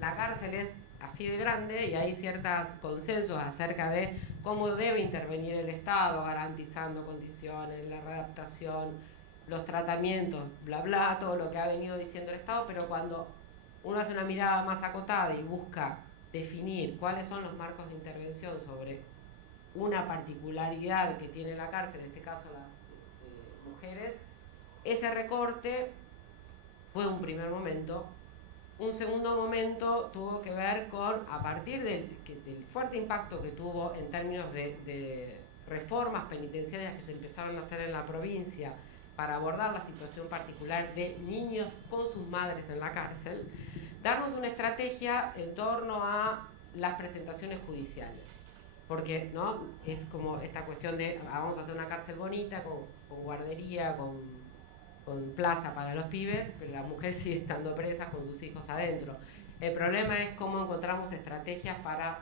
la cárcel es así de grande y hay ciertos consensos acerca de cómo debe intervenir el Estado, garantizando condiciones, la readaptación, los tratamientos, bla bla, todo lo que ha venido diciendo el Estado, pero cuando uno hace una mirada más acotada y busca definir cuáles son los marcos de intervención sobre una particularidad que tiene la cárcel, en este caso las mujeres, ese recorte fue un primer momento. Un segundo momento tuvo que ver con, a partir del fuerte impacto que tuvo en términos de reformas penitenciarias que se empezaron a hacer en la provincia para abordar la situación particular de niños con sus madres en la cárcel, darnos una estrategia en torno a las presentaciones judiciales. Porque, ¿no?, es como esta cuestión de vamos a hacer una cárcel bonita, con guardería, con plaza para los pibes, pero la mujer sigue estando presa con sus hijos adentro. El problema es cómo encontramos estrategias para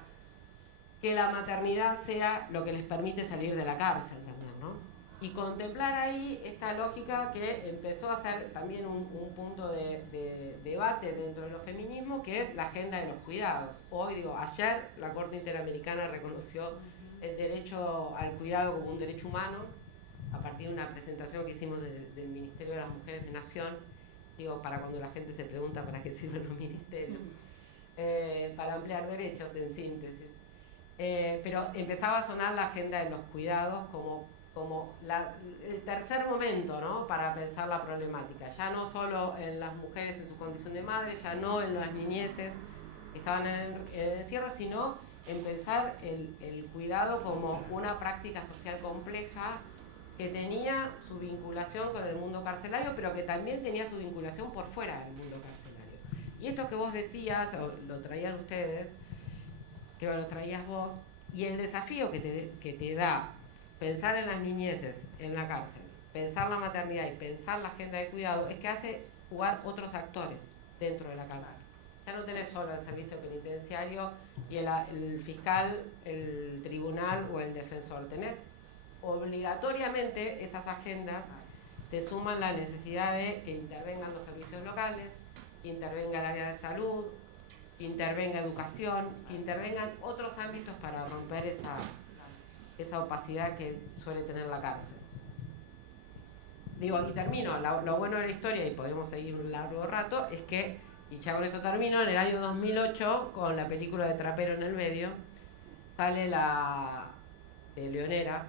que la maternidad sea lo que les permite salir de la cárcel también, ¿no? Y contemplar ahí esta lógica que empezó a ser también un punto de debate dentro de los feminismos, que es la agenda de los cuidados. Hoy, ayer la Corte Interamericana reconoció el derecho al cuidado como un derecho humano, a partir de una presentación que hicimos del Ministerio de las Mujeres de Nación, para cuando la gente se pregunta para qué sirven los ministerios, para ampliar derechos en síntesis. Pero empezaba a sonar la agenda de los cuidados como como el tercer momento, ¿no?, para pensar la problemática, ya no solo en las mujeres en su condición de madre, ya no en las niñeces que estaban en el encierro, sino en pensar el cuidado como una práctica social compleja que tenía su vinculación con el mundo carcelario, pero que también tenía su vinculación por fuera del mundo carcelario. Y esto que vos decías, o lo traían ustedes, creo que lo traías vos, y el desafío que te da pensar en las niñeces en la cárcel, pensar la maternidad y pensar la agenda de cuidado, es que hace jugar otros actores dentro de la cárcel. Ya no tenés solo el servicio penitenciario y el fiscal, el tribunal o el defensor. Tenés obligatoriamente esas agendas, te suman la necesidad de que intervengan los servicios locales, que intervenga el área de salud, que intervenga educación, que intervengan otros ámbitos para romper esa opacidad que suele tener la cárcel. Digo, y termino, lo bueno de la historia, y podemos seguir un largo rato, es que, y ya con eso termino, en el año 2008, con la película de Trapero en el medio, sale de Leonera,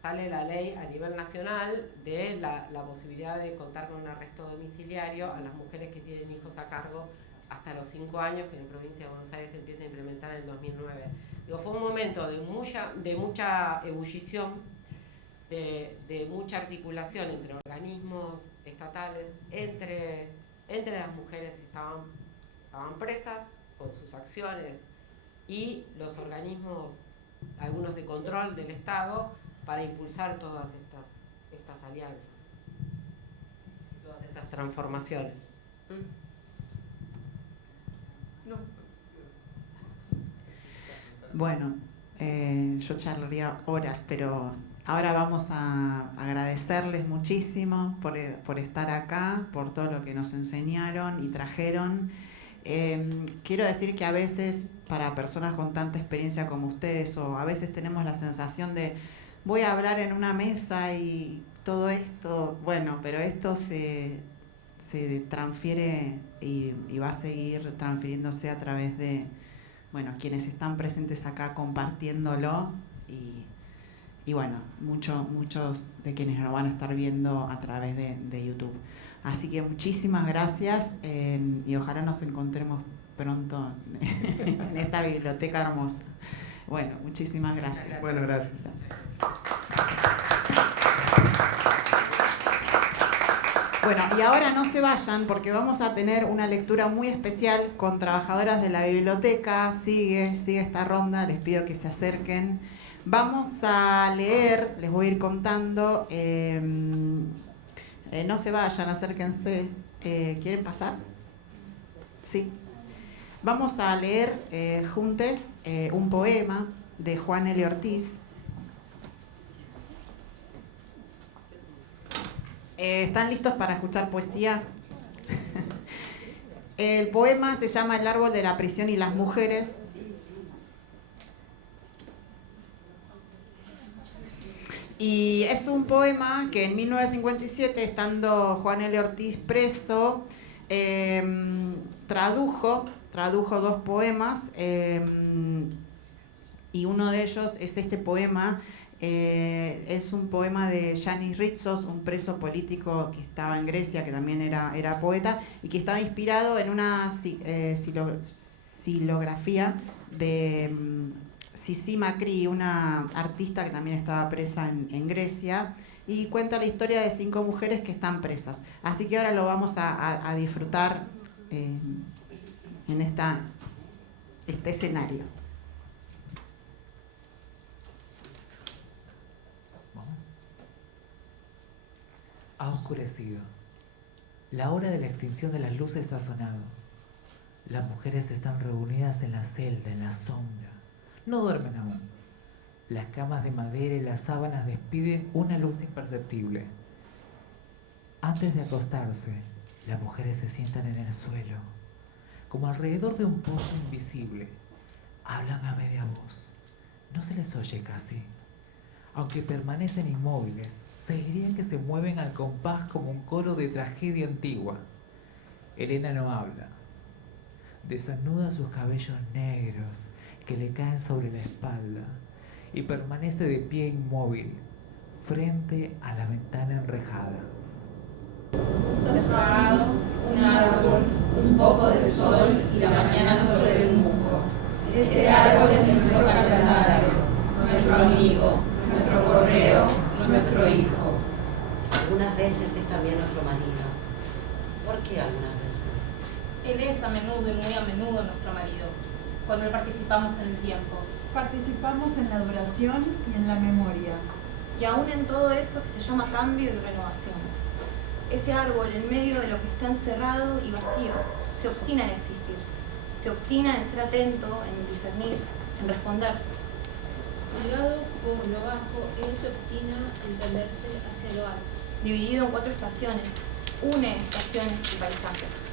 sale la ley a nivel nacional de la posibilidad de contar con un arresto domiciliario a las mujeres que tienen hijos a cargo hasta los 5 años, que en provincia de Buenos Aires se empieza a implementar en el 2009. Digo, fue un momento de mucha ebullición, de mucha articulación entre organismos estatales, entre las mujeres que estaban presas con sus acciones y los organismos, algunos de control del Estado, para impulsar todas estas alianzas, todas estas transformaciones. Bueno, yo charlaría horas, pero ahora vamos a agradecerles muchísimo por estar acá, por todo lo que nos enseñaron y trajeron. Quiero decir que a veces, para personas con tanta experiencia como ustedes, o a veces tenemos la sensación de voy a hablar en una mesa y todo esto, bueno, pero esto se transfiere y va a seguir transfiriéndose a través de, bueno, quienes están presentes acá compartiéndolo y bueno, muchos de quienes nos van a estar viendo a través de YouTube. Así que muchísimas gracias y ojalá nos encontremos pronto en esta biblioteca hermosa. Bueno, muchísimas gracias. Bueno, gracias. Bueno, y ahora no se vayan porque vamos a tener una lectura muy especial con trabajadoras de la biblioteca. Sigue esta ronda, les pido que se acerquen. Vamos a leer, les voy a ir contando. No se vayan, acérquense. ¿Quieren pasar? Sí. Vamos a leer juntos un poema de Juan L. Ortiz. ¿Están listos para escuchar poesía? El poema se llama El árbol de la prisión y las mujeres. Y es un poema que en 1957, estando Juan L. Ortiz preso, tradujo 2 poemas y uno de ellos es este poema. Es un poema de Yanis Ritsos, un preso político que estaba en Grecia, que también era poeta, y que estaba inspirado en una silografía de Sissi Makri, una artista que también estaba presa en Grecia, y cuenta la historia de 5 mujeres que están presas. Así que ahora lo vamos a disfrutar en este escenario. Ha oscurecido. La hora de la extinción de las luces ha sonado. Las mujeres están reunidas en la celda, en la sombra. No duermen aún. Las camas de madera y las sábanas despiden una luz imperceptible. Antes de acostarse, las mujeres se sientan en el suelo, como alrededor de un pozo invisible. Hablan a media voz. No se les oye casi. Aunque permanecen inmóviles, se dirían que se mueven al compás como un coro de tragedia antigua. Elena no habla. Desanuda sus cabellos negros que le caen sobre la espalda y permanece de pie inmóvil, frente a la ventana enrejada. Un cerrado, un árbol, un poco de sol y la mañana sobre el musgo. Ese árbol es nuestro calendario, nuestro amigo, nuestro correo, nuestro hijo. Algunas veces es también nuestro marido. ¿Por qué algunas veces? Él es a menudo y muy a menudo nuestro marido. Con él participamos en el tiempo. Participamos en la duración y en la memoria. Y aún en todo eso que se llama cambio y renovación. Ese árbol en medio de lo que está encerrado y vacío se obstina en existir. Se obstina en ser atento, en discernir, en responder. Ligado por lo bajo, él se obstina en tenderse hacia lo alto. Dividido en 4 estaciones, une estaciones y paisajes.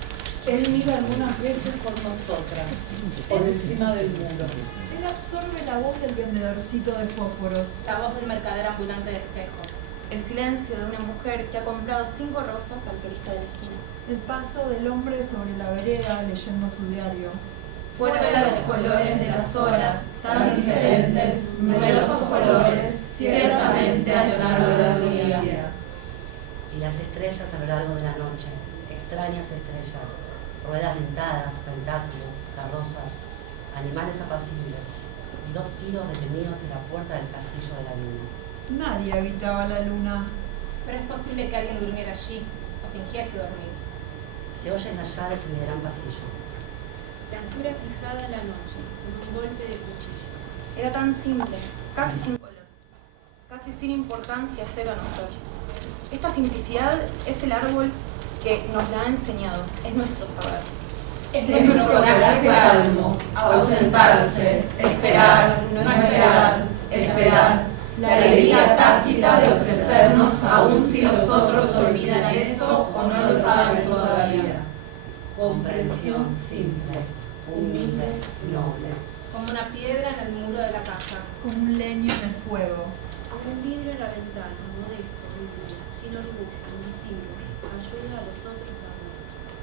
Él mira algunas veces por nosotras, por encima del muro. Él absorbe la voz del vendedorcito de fósforos, La voz del mercader ambulante de espejos. El silencio de una mujer que ha comprado 5 rosas al florista de la esquina. el paso del hombre sobre la vereda leyendo su diario. Fuera de los colores de las horas, tan diferentes, numerosos colores, ciertamente a lo largo del día. Y las estrellas a lo largo de la noche, extrañas estrellas, ruedas dentadas, pentáculos, carrozas, animales apacibles, y 2 tiros detenidos en la puerta del castillo de la luna. Nadie habitaba la luna. Pero es posible que alguien durmiera allí, o fingiese dormir. Se oyen las llaves en el gran pasillo. Blancura fijada a la noche, con un golpe de cuchillo. Era tan simple, casi sin color, casi sin importancia ser o no ser. Esta simplicidad es el árbol que nos la ha enseñado, es nuestro saber. Es nuestro coraje calmo, ausentarse, esperar, no esperar, esperar. La alegría tácita de ofrecernos aun si los otros olvidan eso o no lo saben todavía. Comprensión simple, humilde, noble. Como una piedra en el muro de la casa. Como un leño en el fuego. Como un vidrio en la ventana, modesto, humilde, sin orgullo, invisible, ayuda a los otros a amar.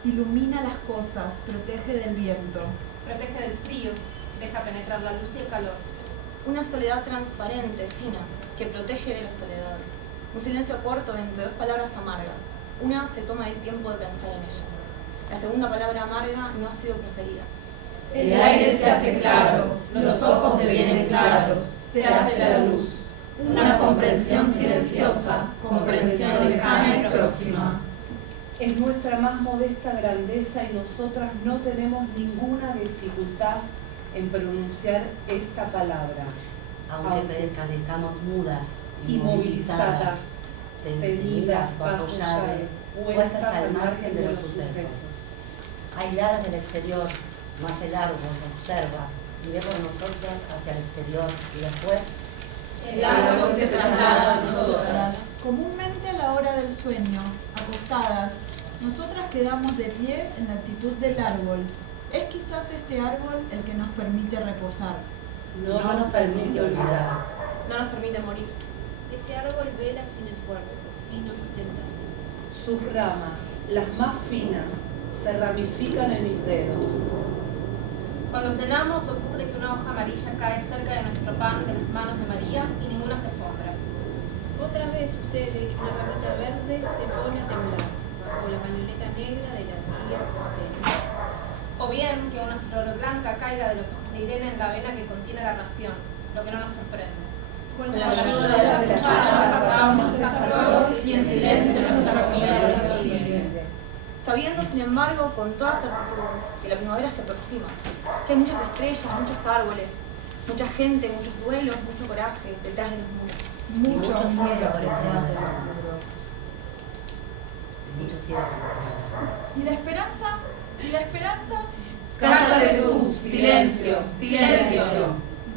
Ilumina las cosas, protege del viento. Protege del frío, deja penetrar la luz y el calor. Una soledad transparente, fina, que protege de la soledad. Un silencio corto entre 2 palabras amargas. Una se toma el tiempo de pensar en ellas. La segunda palabra amarga no ha sido preferida. El aire se hace claro, los ojos devienen claros, se hace la luz. Una comprensión silenciosa, comprensión lejana y próxima. Es nuestra más modesta grandeza y nosotras no tenemos ninguna dificultad en pronunciar esta palabra. Aunque permanezcamos mudas, Inmovilizadas, detenidas bajo llave, puestas al margen de los sucesos. Aisladas del exterior, mas el árbol observa y ve por nosotras hacia el exterior y después El árbol se traslada a nosotras. Comúnmente a la hora del sueño, acostadas, nosotras quedamos de pie en la actitud del árbol. Es quizás este árbol el que nos permite reposar. no nos permite olvidar. No nos permite morir. Ese árbol vela sin esfuerzo, sin ostentación. Sus ramas, las más finas, se ramifican en mis dedos. Cuando cenamos ocurre que una hoja amarilla cae cerca de nuestro pan de las manos de María y ninguna se asombra. Otra vez sucede que una ramita verde se pone a temblar bajo la pañoleta negra de la tía Irene. O bien que una flor blanca caiga de los ojos de Irene en la avena que contiene la ración, lo que no nos sorprende. Con la ayuda de la cuchara agarramos esta flor y en silencio nuestra comida prosigue. Sabiendo, sin embargo, con toda certitud, que la primavera se aproxima, que hay muchas estrellas, muchos árboles, mucha gente, muchos duelos, mucho coraje detrás de los muros. Mucho mucho amor cielo por encima de los los muros. Mucho cielo por encima de los muros. ¿Y la esperanza? ¿Y la esperanza? Cállate tú, silencio, silencio.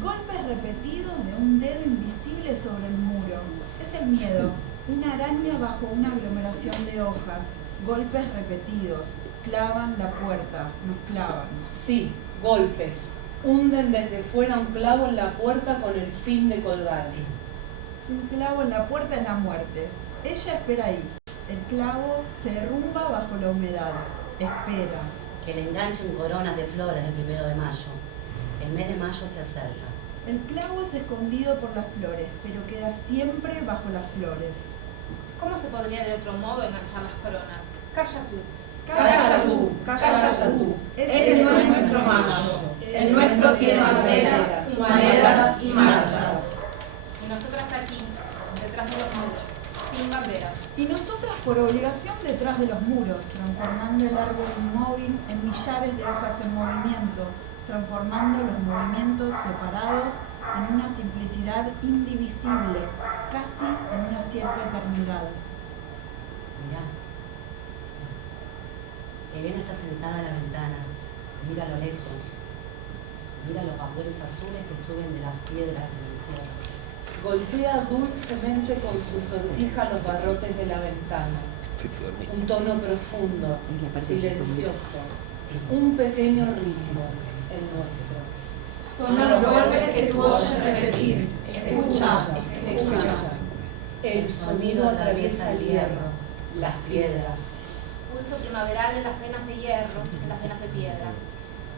Golpes repetidos de un dedo invisible sobre el muro. Es el miedo. Una araña bajo una aglomeración de hojas. Golpes repetidos. Clavan la puerta. Nos clavan. Sí, golpes. Hunden desde fuera un clavo en la puerta con el fin de colgar. Un clavo en la puerta es la muerte. Ella espera ahí. El clavo se derrumba bajo la humedad. Espera. Que le enganchen coronas de flores del 1 de mayo. El mes de mayo se acerca. El clavo es escondido por las flores, pero queda siempre bajo las flores. ¿Cómo se podría de otro modo enganchar las coronas? Calla tú. Calla tú, calla tú. Ese no es nuestro macho. El nuestro tiene banderas, monedas y marchas. Y nosotras aquí, detrás de los muros, sin banderas. Y nosotras por obligación detrás de los muros, transformando el árbol inmóvil en millares de hojas en movimiento, transformando los movimientos separados en una simplicidad indivisible, casi en una cierta eternidad. Mirá. Elena está sentada en la ventana, mira a lo lejos, mira los vapores azules que suben de las piedras del encierro. Golpea dulcemente con su sortija los barrotes de la ventana. Un tono profundo, silencioso, un pequeño ritmo, el nuestro. Son los golpes que tú oyes repetir. Escucha, escucha. El sonido atraviesa el hierro, las piedras. Pulso primaveral en las venas de hierro, en las venas de piedra.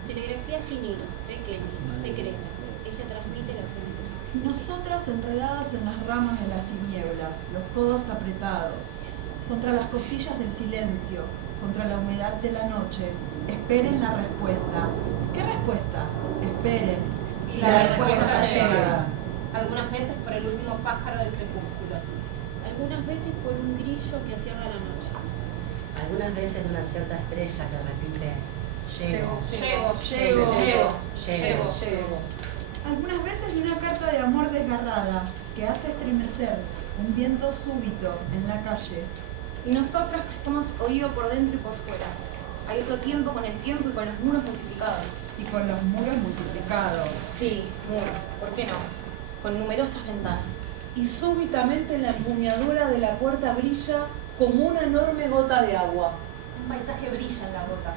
Telegrafía sin hilos, pequeña, secreta. Ella transmite la frente. Y nosotras enredadas en las ramas de las tinieblas, los codos apretados, contra las costillas del silencio, contra la humedad de la noche, esperen la respuesta. ¿Qué respuesta? Esperen. Y la respuesta llega. Algunas veces por el último pájaro del crepúsculo. Algunas veces por un grillo que cierra la noche. Algunas veces de una cierta estrella que repite, llego, Llego. Algunas veces de una carta de amor desgarrada que hace estremecer un viento súbito en la calle. Y nosotras prestamos oído por dentro y por fuera. Hay otro tiempo con el tiempo y con los muros multiplicados. Y con los muros multiplicados. Sí, muros, ¿por qué no? Con numerosas ventanas. Y súbitamente la empuñadura de la puerta brilla como una enorme gota de agua. Un paisaje brilla en la gota.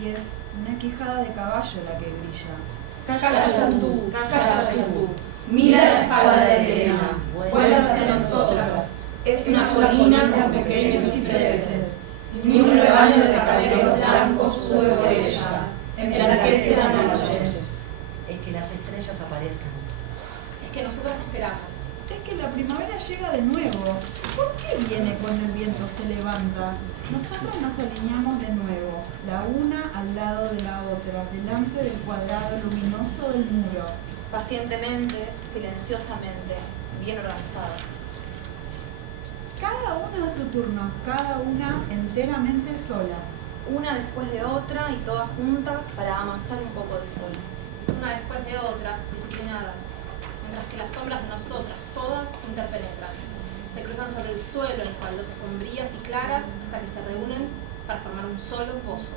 Y es una quijada de caballo la que brilla. Calla tú, calla tú. Mira la espada de Elena, vuela hacia nosotras. Es una colina con pequeños cipreses. Ni un rebaño de carneros blancos sube por ella. Emblanquece la noche. Es que las estrellas aparecen. Es que nosotras esperamos. Es que la primavera llega de nuevo. ¿Por qué viene cuando el viento se levanta? Nosotros nos alineamos de nuevo, la una al lado de la otra, delante del cuadrado luminoso del muro. Pacientemente, silenciosamente, bien organizadas. Cada una a su turno, cada una enteramente sola. Una después de otra y todas juntas para amasar un poco de sol. Una después de otra, disciplinadas. Mientras que las sombras de nosotras, todas, se interpenetran. Se cruzan sobre el suelo en espaldosas sombrías y claras hasta que se reúnen para formar un solo pozo.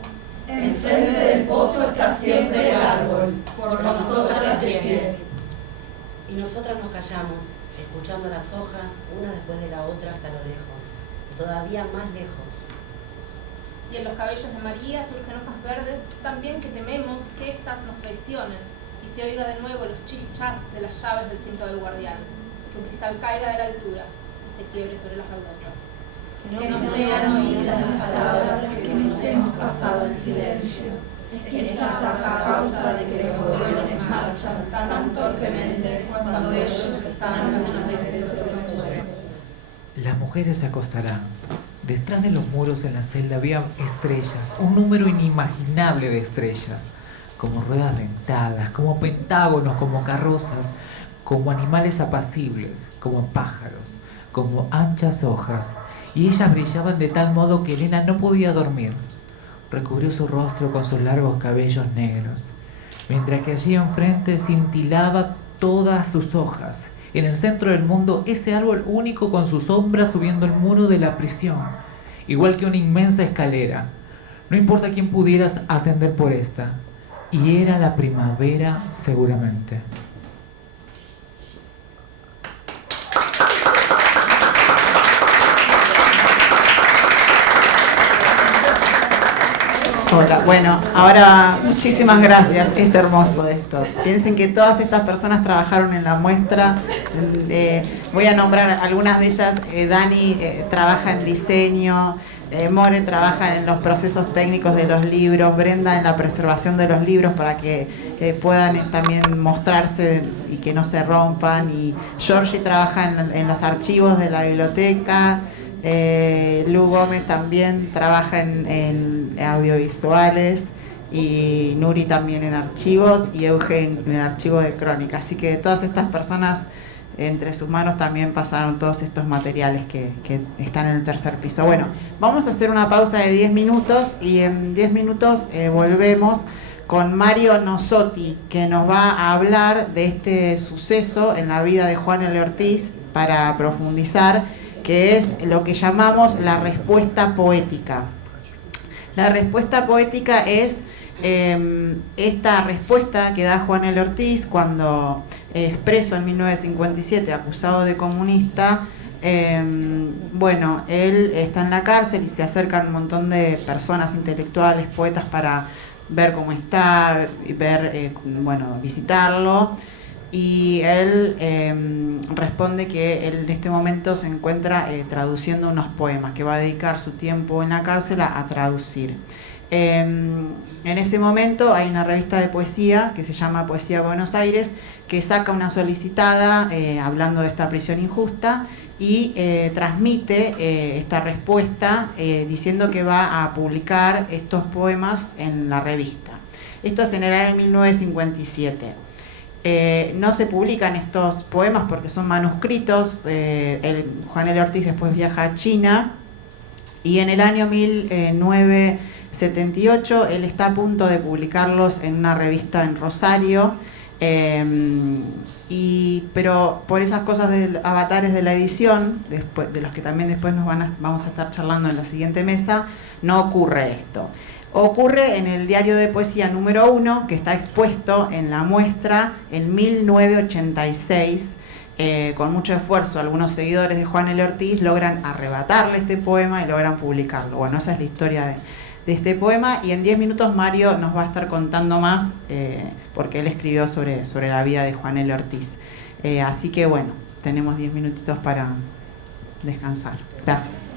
Enfrente del pozo está siempre el árbol, por nosotras de pie. Y nosotras nos callamos, escuchando las hojas una después de la otra hasta lo lejos, y todavía más lejos. Y en los cabellos de María surgen hojas verdes, también que tememos que éstas nos traicionen, y se oiga de nuevo los chichas de las llaves del cinto del guardián, que un cristal caiga de la altura y se quiebre sobre las baldosas. Que no sean oídas las palabras que nos hemos pasado en silencio. Quizás a causa de que los gorriones marchan tan torpemente cuando ellos están algunas veces sobre el suelo. Las mujeres se acostarán. Detrás de los muros en la celda había estrellas, un número inimaginable de estrellas, como ruedas dentadas, como pentágonos, como carrozas, como animales apacibles, como pájaros, como anchas hojas, y ellas brillaban de tal modo que Elena no podía dormir. Recubrió su rostro con sus largos cabellos negros, mientras que allí enfrente cintilaba todas sus hojas. En el centro del mundo, ese árbol único con su sombra subiendo el muro de la prisión, igual que una inmensa escalera. No importa quién pudieras ascender por esta. Y era la primavera seguramente. Hola, bueno, ahora muchísimas gracias, es hermoso esto. Piensen que todas estas personas trabajaron en la muestra, voy a nombrar algunas de ellas. Dani trabaja en diseño, More trabaja en los procesos técnicos de los libros, Brenda en la preservación de los libros para que puedan también mostrarse y que no se rompan. Y Georgie trabaja en los archivos de la biblioteca, Lu Gómez también trabaja en audiovisuales, y Nuri también en archivos, y Eugen en el archivo de crónica. Así que todas estas personas, entre sus manos también pasaron todos estos materiales que están en el tercer piso. Bueno, vamos a hacer una pausa de 10 minutos y en 10 minutos volvemos con Mario Nosotti, que nos va a hablar de este suceso en la vida de Juan L. Ortiz para profundizar, que es lo que llamamos la respuesta poética. La respuesta poética es esta respuesta que da Juan L. Ortiz cuando es preso en 1957, acusado de comunista. Bueno, él está en la cárcel y se acercan un montón de personas intelectuales, poetas, para ver cómo está, bueno, visitarlo. Y él responde que él en este momento se encuentra traduciendo unos poemas, que va a dedicar su tiempo en la cárcel a traducir. En ese momento hay una revista de poesía que se llama Poesía Buenos Aires, que saca una solicitada hablando de esta prisión injusta y transmite esta respuesta diciendo que va a publicar estos poemas en la revista. Esto es en el año 1957. No se publican estos poemas porque son manuscritos. Juan L. Ortiz después viaja a China y en el año 1978 él está a punto de publicarlos en una revista en Rosario, pero por esas cosas de avatares de la edición, de los que también después vamos a estar charlando en la siguiente mesa, no ocurre esto. Ocurre en el diario de poesía número 1, que está expuesto en la muestra en 1986. Con mucho esfuerzo, algunos seguidores de Juan L. Ortiz logran arrebatarle este poema y logran publicarlo. Bueno, esa es la historia de este poema, y en 10 minutos Mario nos va a estar contando más, porque él escribió sobre la vida de Juan L. Ortiz. Así que bueno, tenemos 10 minutitos para descansar. Gracias.